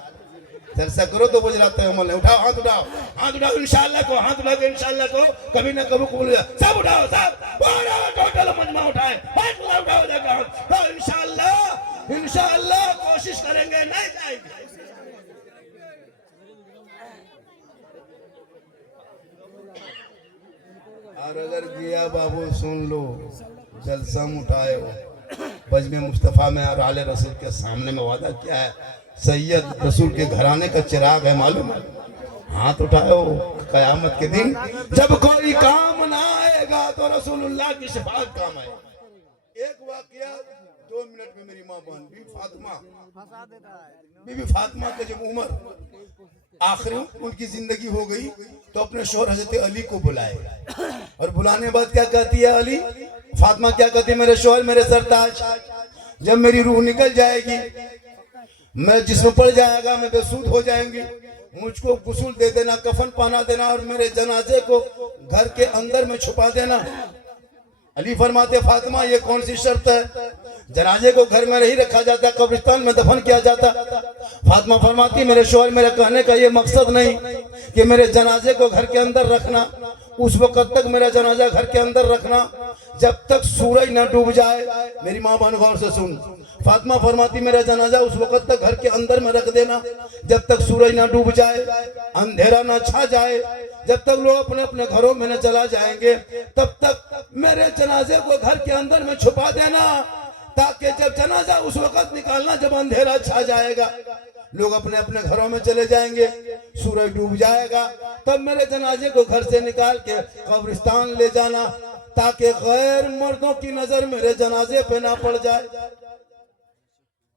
जलसा करो तो बुझ रहा है, उठाओ हाथ उठाओ, हाथ उठाओ इंशाल्लाह को, हाथ उठा के इंशाल्लाह को कभी ना कभी कबूल। सब उठाओ, सब टोटल मजमा उठाए, हाथ उठाओ जाकर, तो इंशाल्लाह कोशिश करेंगे, नहीं जाएंगे। और अगर गया बाबू सुन लो, जलसा उठाए हो बजमे मुस्तफ़ा में और आले रसूल के सामने में वादा क्या है? सैयद रसूल के घराने का चिराग है, मालूम है? हाथ उठाओ, कयामत के दिन जब कोई काम ना आएगा तो रसूलुल्लाह की शफाअत काम आएगी। एक वाकया 2 मिनट में मेरी माँ बहन बीबी फातिमा के जब उम्र आखिरी उनकी जिंदगी हो गई तो अपने शौहर हजरत अली को बुलाए, और बुलाने के बाद क्या कहती है अली? फातिमा क्या कहती है? मेरे शौहर, मेरे सरताज, जब मेरी रूह निकल जाएगी, मैं जिस्म पड़ जाएगा, मैं बेसुध हो जाएंगी, मुझको गुस्ल दे देना, कफन पहना देना और मेरे जनाजे को घर के अंदर में छुपा देना। अली फरमाते फातिमा ये कौन सी शर्त है? जनाजे को घर में नहीं रखा जाता, कब्रिस्तान में दफन किया जाता। फातिमा फरमाती मेरे शौहर, मेरे कहने का ये मकसद नहीं कि मेरे जनाजे को घर के अंदर रखना, उस वक्त तक मेरा जनाजा घर के अंदर रखना जब तक सूरज न डूब जाए। मेरी माँ बहन गौर से सुन, फातिमा फरमाती मेरा जनाजा उस वक्त तक घर के अंदर में रख देना जब तक सूरज ना डूब जाए, अंधेरा ना छा जाए, जब तक लोग अपने अपने घरों में न चला जाएंगे, तब तक मेरे जनाजे को घर के अंदर में छुपा देना, ताकि जब जनाजा उस वक्त निकालना जब अंधेरा छा जाएगा, लोग अपने अपने घरों में चले जाएंगे, सूरज डूब जाएगा, तब मेरे जनाजे को घर से निकाल के कब्रिस्तान ले जाना, ताकि गैर मर्दों की नजर मेरे जनाजे पे ना पड़ जाए।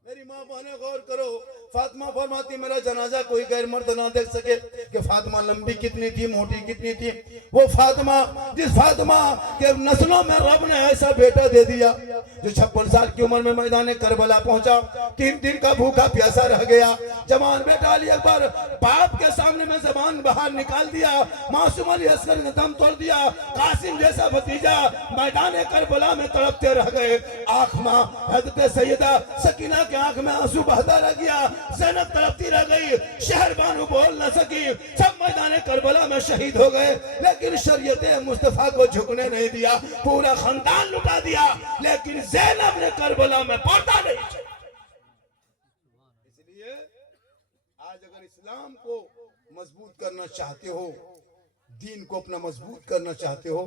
मेरी माँ बहने गौर करो, फातिमा फरमाती मेरा जनाजा कोई गैर मर्द ना देख सके कि फातिमा लंबी कितनी थी, मोटी कितनी थी। वो फातिमा, जिस फातिमा के नस्लों में रब ने ऐसा बेटा दे दिया जो 56 साल की उम्र में मैदान करबला पहुंचा, 3 दिन का भूखा प्यासा रह गया। जवान बेटा अली अकबर बाप के सामने में जबान बाहर निकाल दिया, मासूम अली असगर ने दम तोड़ दिया, कासिम जैसा भतीजा मैदान करबला में तड़पते रह गए। आंख में हजरत सैयदा सकीना के आंख में आंसू बहता रह गया, ज़ैनब तड़पती रह गई, शहर बानू बोल न सकी, सब मैदान करबला में शहीद हो गए। लेकिन शरीयत मुस्तफा को झुकने नहीं दिया, पूरा खानदान लुटा दिया, लेकिन ज़ैनब ने करबला में पर्दा नहीं। इसलिए आज अगर इस्लाम को मजबूत करना चाहते हो, दीन को अपना मजबूत करना चाहते हो,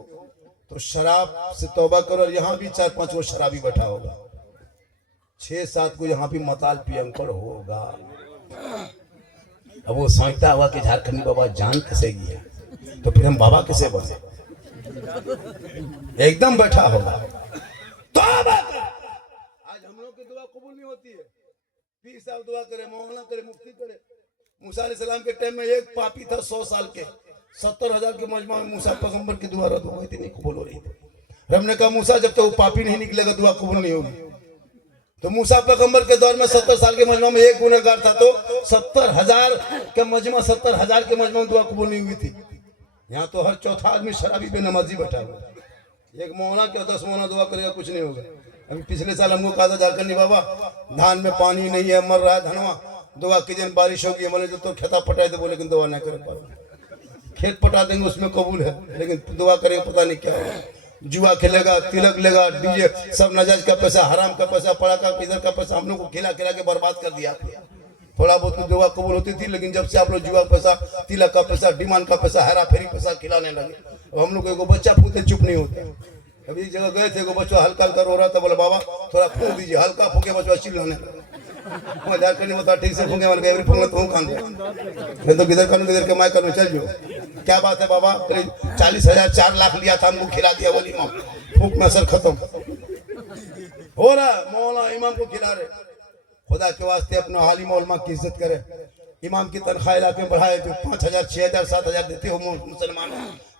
तो शराब से तौबा करो। और यहाँ भी 4-5 वो शराबी बैठा होगा, 6-7 को यहाँ भी मताल पियंकर होगा। अब वो सोचता हुआ कि झारखंडी बाबा जान कैसे गया, तो फिर हम बाबा कैसे बने? एकदम बैठा होगा। तौबा कर। आज हम लोग की दुआ कबूल नहीं होती है। पीर साहब दुआ करे, मौलाना करे, मुफ्ती करे। मूसा अलैहिस्सलाम के टाइम में एक पापी था 100 साल के, 70,000 के मजमा में मूसा पैगंबर की दुआ रद्द हो गई थी, नहीं कबूल हो रही थी। रब ने कहा मूसा जब तक वो पापी नहीं निकलेगा दुआ कबूल नहीं होगी। तो मूसा पैगंबर के दौर में 70 साल के मजमा में एक गुनहगार था, तो 70,000 के मजमा 70,000 के मजमा में दुआ कबूल नहीं हुई थी। यहाँ तो हर चौथा आदमी शराबी बेनमाजी बैठा हुआ। एक मोहना क्या 10 मोहना दुआ करेगा कुछ नहीं होगा। अभी पिछले साल हमको कहा था झारखंडी बाबा धान में पानी नहीं है, मर रहा है धनवा, दुआ कीजिए बारिश होगी। हमारे जो तो खेता पटाए थे बोले लेकिन दुआ नहीं कर पाए। खेत पटा देंगे उसमें कबूल है, लेकिन दुआ करेगा पता नहीं क्या होगा। जुआ खेलेगा, तिलक लेगा, डीजे सब नजायज का पैसा, हराम का पैसा, पड़ाका इधर का पैसा हम लोग को खिला खिला के बर्बाद कर दिया। थोड़ा बहुत दुआ कबूल होती थी, लेकिन जब से आप लोग जुआ पैसा, तिलक का पैसा, डिमांड का पैसा, हेरा फेरी पैसा खिलाने लगे, अब हम लोग को बच्चा फूकते चुप नहीं होते। अभी जगह गए थे, बच्चा हल्का हल्का रो रहा था, बोला बाबा थोड़ा फूक दीजिए, हल्का फूके बच्चा चिल्लाने लगा। झारखंड बता ठीक से फूके मैंने एवरी फूकना तो कान मैं तो किधर कानून किधर के माय कानून चल जो। क्या बात है बाबा, 40,000 4 लाख लिया था, हमको खिला दिया बोली इमाम, फूक में असर खत्म हो रहा। मौला इमाम को खिला रहे। खुदा के वास्ते अपना आलिम उलमा की इज्जत करे। इमाम की तनख्वाह इलाके में बढ़ाए, जो 5,000 6,000 7,000 देते हो मुसलमान,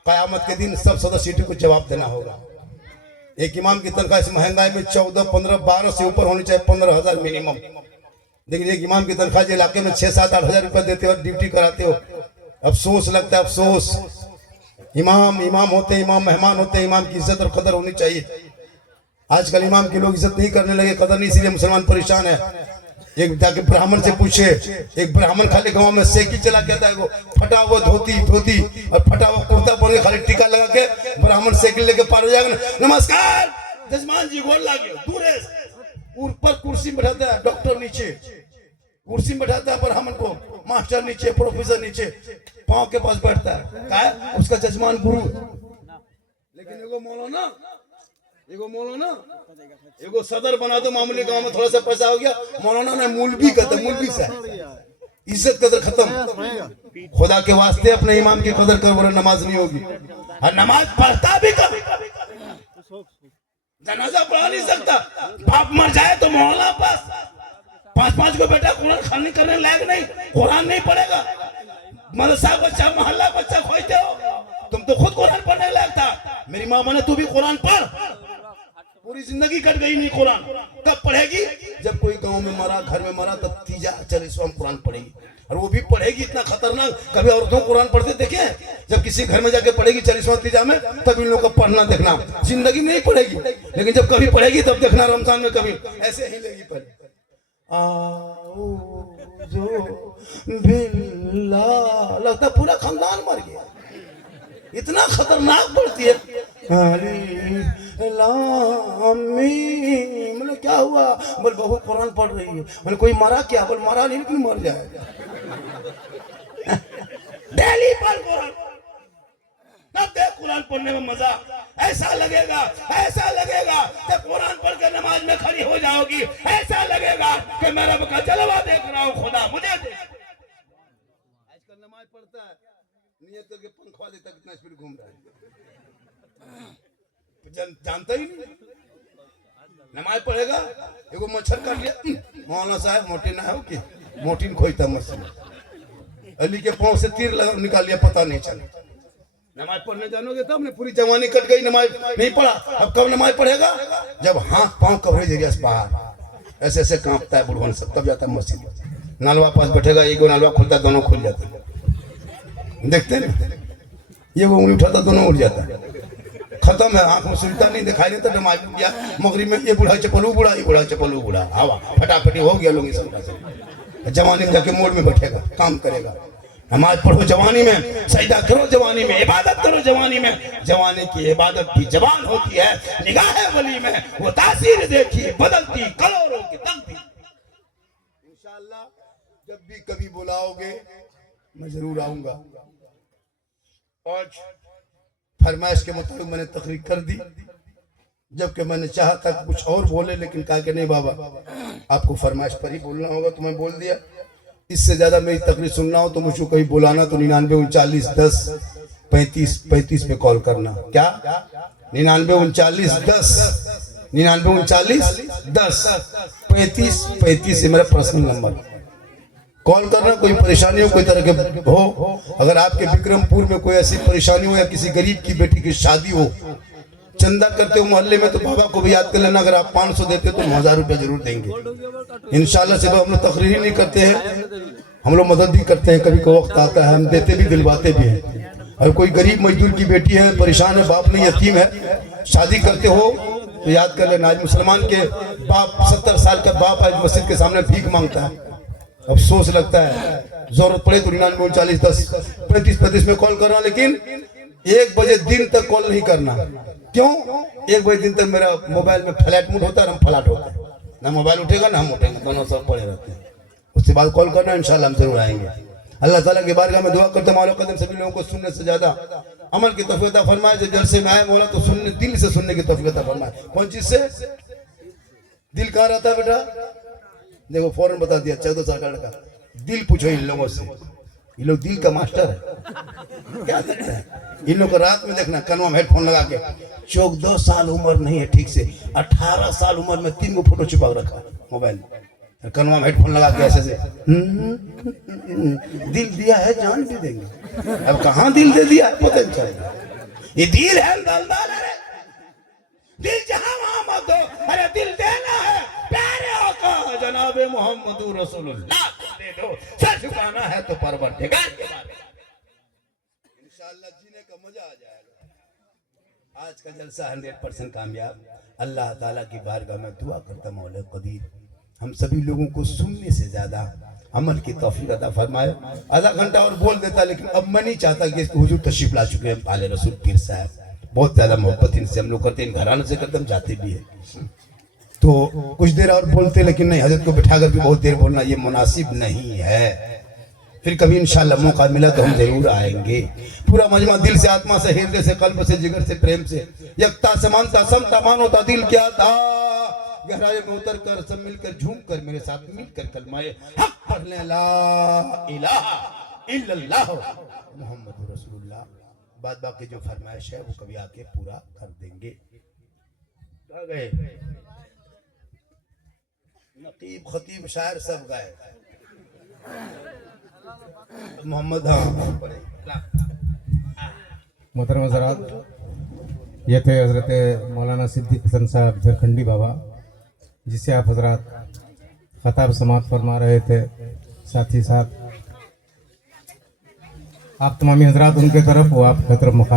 कयामत के दिन सब सदस्य को जवाब देना होगा। एक इमाम की तनख्वाह इस महंगाई में 14 15 12 से ऊपर होनी चाहिए, 15,000 मिनिमम। लेकिन एक इमाम की तनख्वाह जो इलाके में 6 7 8 हज़ार रुपये देते हो, ड्यूटी कराते हो, अफसोस लगता है, अफसोस। इमाम इमाम होते, इमाम मेहमान होते, इमाम की इज्जत और कदर होनी चाहिए। आजकल इमाम के लोग इज्जत नहीं करने लगे, कदर नहीं, इसीलिए मुसलमान परेशान है। एक जाके ब्राह्मण से पूछे, एक ब्राह्मण खाली गांव में साइकिल चला के आता है, वो फटा हुआ धोती और फटा हुआ कुर्ता पहन के खाली टीका लगा के ब्राह्मण साइकिल लेके पार हो जाएगा, नमस्कार जजमान जी गोल लागे, दूर है। ऊपर कुर्सी में बैठाता है डॉक्टर, नीचे कुर्सी में बैठाता है ब्राह्मण को, मास्टर नीचे, प्रोफेसर नीचे, पांव के पास बैठता है, क्या है उसका जजमान गुरु। लेकिन एगो मौलाना एगो सदर बना दो मामूली गांव में, थोड़ा सा पैसा हो गया, मौलाना ने मौलवी कहते, मौलवी से इज्जत कदर खत्म। खुदा के वास्ते अपने इमाम की कदर कर, बोले नमाज नहीं होगी। और नमाज पढ़ता भी कभी, जनाजा पढ़ा नहीं सकता, बाप मर जाए तो मौलाना पास 5-5 को बेटा कुरान खानी करने लायक नहीं, कुरान नहीं पढ़ेगा। मदरसा बच्चा, मोहल्ला बच्चा खोजते हो, तुम तो खुद कुरान पढ़ने लायक था। मेरी माँ माने तू भी कुरान पढ़, पूरी जिंदगी कट गई नहीं कुरान, कब पढ़ेगी? जब कोई गांव में मरा, घर में मरा, तब 40वां कुरान पढ़ेगी। और वो भी पढ़ेगी इतना खतरनाक, कभी औरतों कुरान पढ़ते देखे? जब किसी घर में जाके पढ़ेगी 40वां तीजा में, तब इन लोगों का पढ़ना देखना, जिंदगी नहीं पढ़ेगी। लेकिन जब कभी पढ़ेगी तब देखना, रमजान में कभी ऐसे ही लेगी पहले, लगता पूरा खानदान मर गया, इतना खतरनाक पढ़ती है। मतलब क्या हुआ? बोल बहू कुरान पढ़ रही है। बोले कोई मरा क्या? बोल मरा नहीं, लेकिन मर जाएगा। डेली पढ़ कुरान, तब देख कुरान पढ़ने में मजा। ऐसा लगेगा कि कुरान पढ़ के नमाज में खड़ी हो जाओगी, ऐसा लगेगा कि मैं रब का जलवा देख रहा हूँ, खुदा मुझे देख। आजकल नमाज पढ़ता है, नियत करके पंखा देता, कितना स्पीड घूम रहा है, जानता ही नहीं। नमाज पढ़ेगा, एगो मच्छर काट लिया, मौलाना साहब मोटी ना हो कि मोटिन खोईता मछली, अली के पांव से तीर लगा निकाल लिया, पता नहीं चला। नमाज पढ़ने जानोगे तब ने, पूरी जवानी कट गई, नमाज नहीं पढ़ा। अब कब नमाज पढ़ेगा? जब हाथ पांव कवरेज एरिया से बाहर ऐसे ऐसे कांपता है बुढ़वन सब, तब जाता है मस्जिद। नालवा पास बैठेगा, एगो नालवा खुलता, दोनों खुल जाते हैं, देखते हैं, ये वो उंगली उठाता, दोनों उठ जाता है, खत्म है। आंख में सुनता नहीं, दिखाई देता। नमाज गया मगरिब में, ये बूढ़ा चपलू बूढ़ा, ये बूढ़ा चपलू बूढ़ा, हवा फटाफटी हो गया लोग सब। जवानी में जाके मोड़ में बैठेगा, काम करेगा। नमाज पढ़ो जवानी में, सजदा करो जवानी में, इबादत करो जवानी में। जवानी की इबादत की जवान होती है, निगाह वली में वो तासीर देखिए बदलती करोड़ों की तकदीर। इंशाअल्लाह जब भी कभी बुलाओगे मैं जरूर आऊंगा। आज फरमाइश के मुताबिक मैंने तकरीर कर दी, जबकि मैंने चाहा था कुछ और बोले, लेकिन कहा कि नहीं बाबा आपको फरमाइश पर ही बोलना होगा, तो मैं बोल दिया। इससे ज्यादा मेरी तकरीर सुनना हो तो मुझको कहीं बुलाना तो 99 39 10 35 35 पे कॉल करना। क्या 99 39 10 99 39 10 35 35 से मेरा पर्सनल नंबर, कॉल करना। कोई परेशानी हो, कोई तरह के हो, अगर आपके विक्रमपुर में कोई ऐसी परेशानी हो या किसी गरीब की बेटी की शादी हो, चंदा करते हो मोहल्ले में, तो बाबा को भी याद कर लेना। अगर आप 500 देते तो हम 1000 रुपया जरूर देंगे इंशाल्लाह। सिर्फ हम लोग तकरीर ही नहीं करते हैं, हम लोग मदद भी करते हैं। कभी कोई वक्त आता है हम देते भी, दिलवाते भी हैं। और कोई गरीब मजदूर की बेटी है, परेशान है, बाप नहीं, यतीम है, शादी करते हो तो याद कर लेना, आज मुसलमान के बाप 70 साल का बाप आज मस्जिद के सामने भीख मांगता है। अफसोस लगता है, जरूरत पड़े तो 99 40 10 35 35 में कॉल करना, लेकिन 1 बजे दिन तक कॉल नहीं करना। क्यों? 1 बजे दिन तक मेरा मोबाइल में फ्लैट मूड होता है, हम फ्लैट होते हैं, ना मोबाइल उठेगा ना हम उठेंगे, दोनों सब पड़े रहते हैं। उसके बाद कॉल करना, इंशाल्लाह हम जरूर आएंगे। अल्लाह ताला की बारगाह में दुआ करते मौला कदम सभी लोगों को सुनने से ज्यादा अमल की तौफीक अता फरमाए। जो जलसे में आए मौला तो सुनने, दिल से सुनने की तौफीक अता फरमाए। कौन चीज से? दिल कहाँ रहता है बेटा? देखो फौरन बता दिया, 14 साल का लड़का। दिल पूछो इन लोगों से, ये लोग दिल का मास्टर है। क्या लगता है इन लोग को? रात में देखना कनवा में हेडफोन लगा के, 14 साल उम्र नहीं है ठीक से, 18 साल उम्र में 3 गो फोटो छिपा रखा मोबाइल में, कनवा में हेडफोन लगा के ऐसे से दिल दिया है जान भी देंगे। अब कहाँ दिल दे दिया पता नहीं चलेगा। ये दिल है दलदल है, दिल जहां वहां मत दो। अरे दिल देना है प्यारे आका जनाबे मोहम्मद रसूलुल्लाह दे दो। सर झुकाना है तो परवरदिगार के बारे इंशाअल्लाह जीने का मजा आ जाएगा। आज का जलसा 100% कामयाब। अल्लाह ताला की बारगाह में दुआ करता मौला कदीर हम सभी लोगों को सुनने से ज्यादा अमल की तौफीक अता फरमाए। आधा घंटा और बोल देता, लेकिन अब मैं नहीं चाहता कि इसको हुजूर तशरीफ ला चुके हैं आले रसूल पीर साहब, बहुत ज्यादा मोहब्बत इनसे हम लोग करते हैं, इन घरानों से करते हम जाते भी है। तो कुछ देर और बोलते, लेकिन नहीं, हजरत को बिठा कर भी बहुत देर बोलना ये मुनासिब नहीं है। फिर कभी इंशाल्लाह मौका मिला तो हम जरूर आएंगे। पूरा मजमा दिल से, आत्मा से, हृदय से, कल्ब से, जिगर से, प्रेम से, यकता समानता समता मानवता दिल क्या था, गहराई में उतर कर सब मिलकर झूम कर मेरे साथ मिलकर कलमाए हक पढ़ ले, ला इलाहा इल्लल्लाह मुहम्मद रसूलुल्लाह। बाद बाकी जो फरमाइश है वो कभी आके पूरा कर देंगे। आ गए नकीब खतीब शायर सब गए। मोहम्मद मोहतरम हज़रात, ये थे हज़रत मौलाना सिद्दीक हसन साहब झारखंडी बाबा, जिसे आप हज़रात खताब समात फरमा रहे थे। साथ ही साथ आप तमामी हज़रात उनके तरफ वो आपकी तरफ मुखा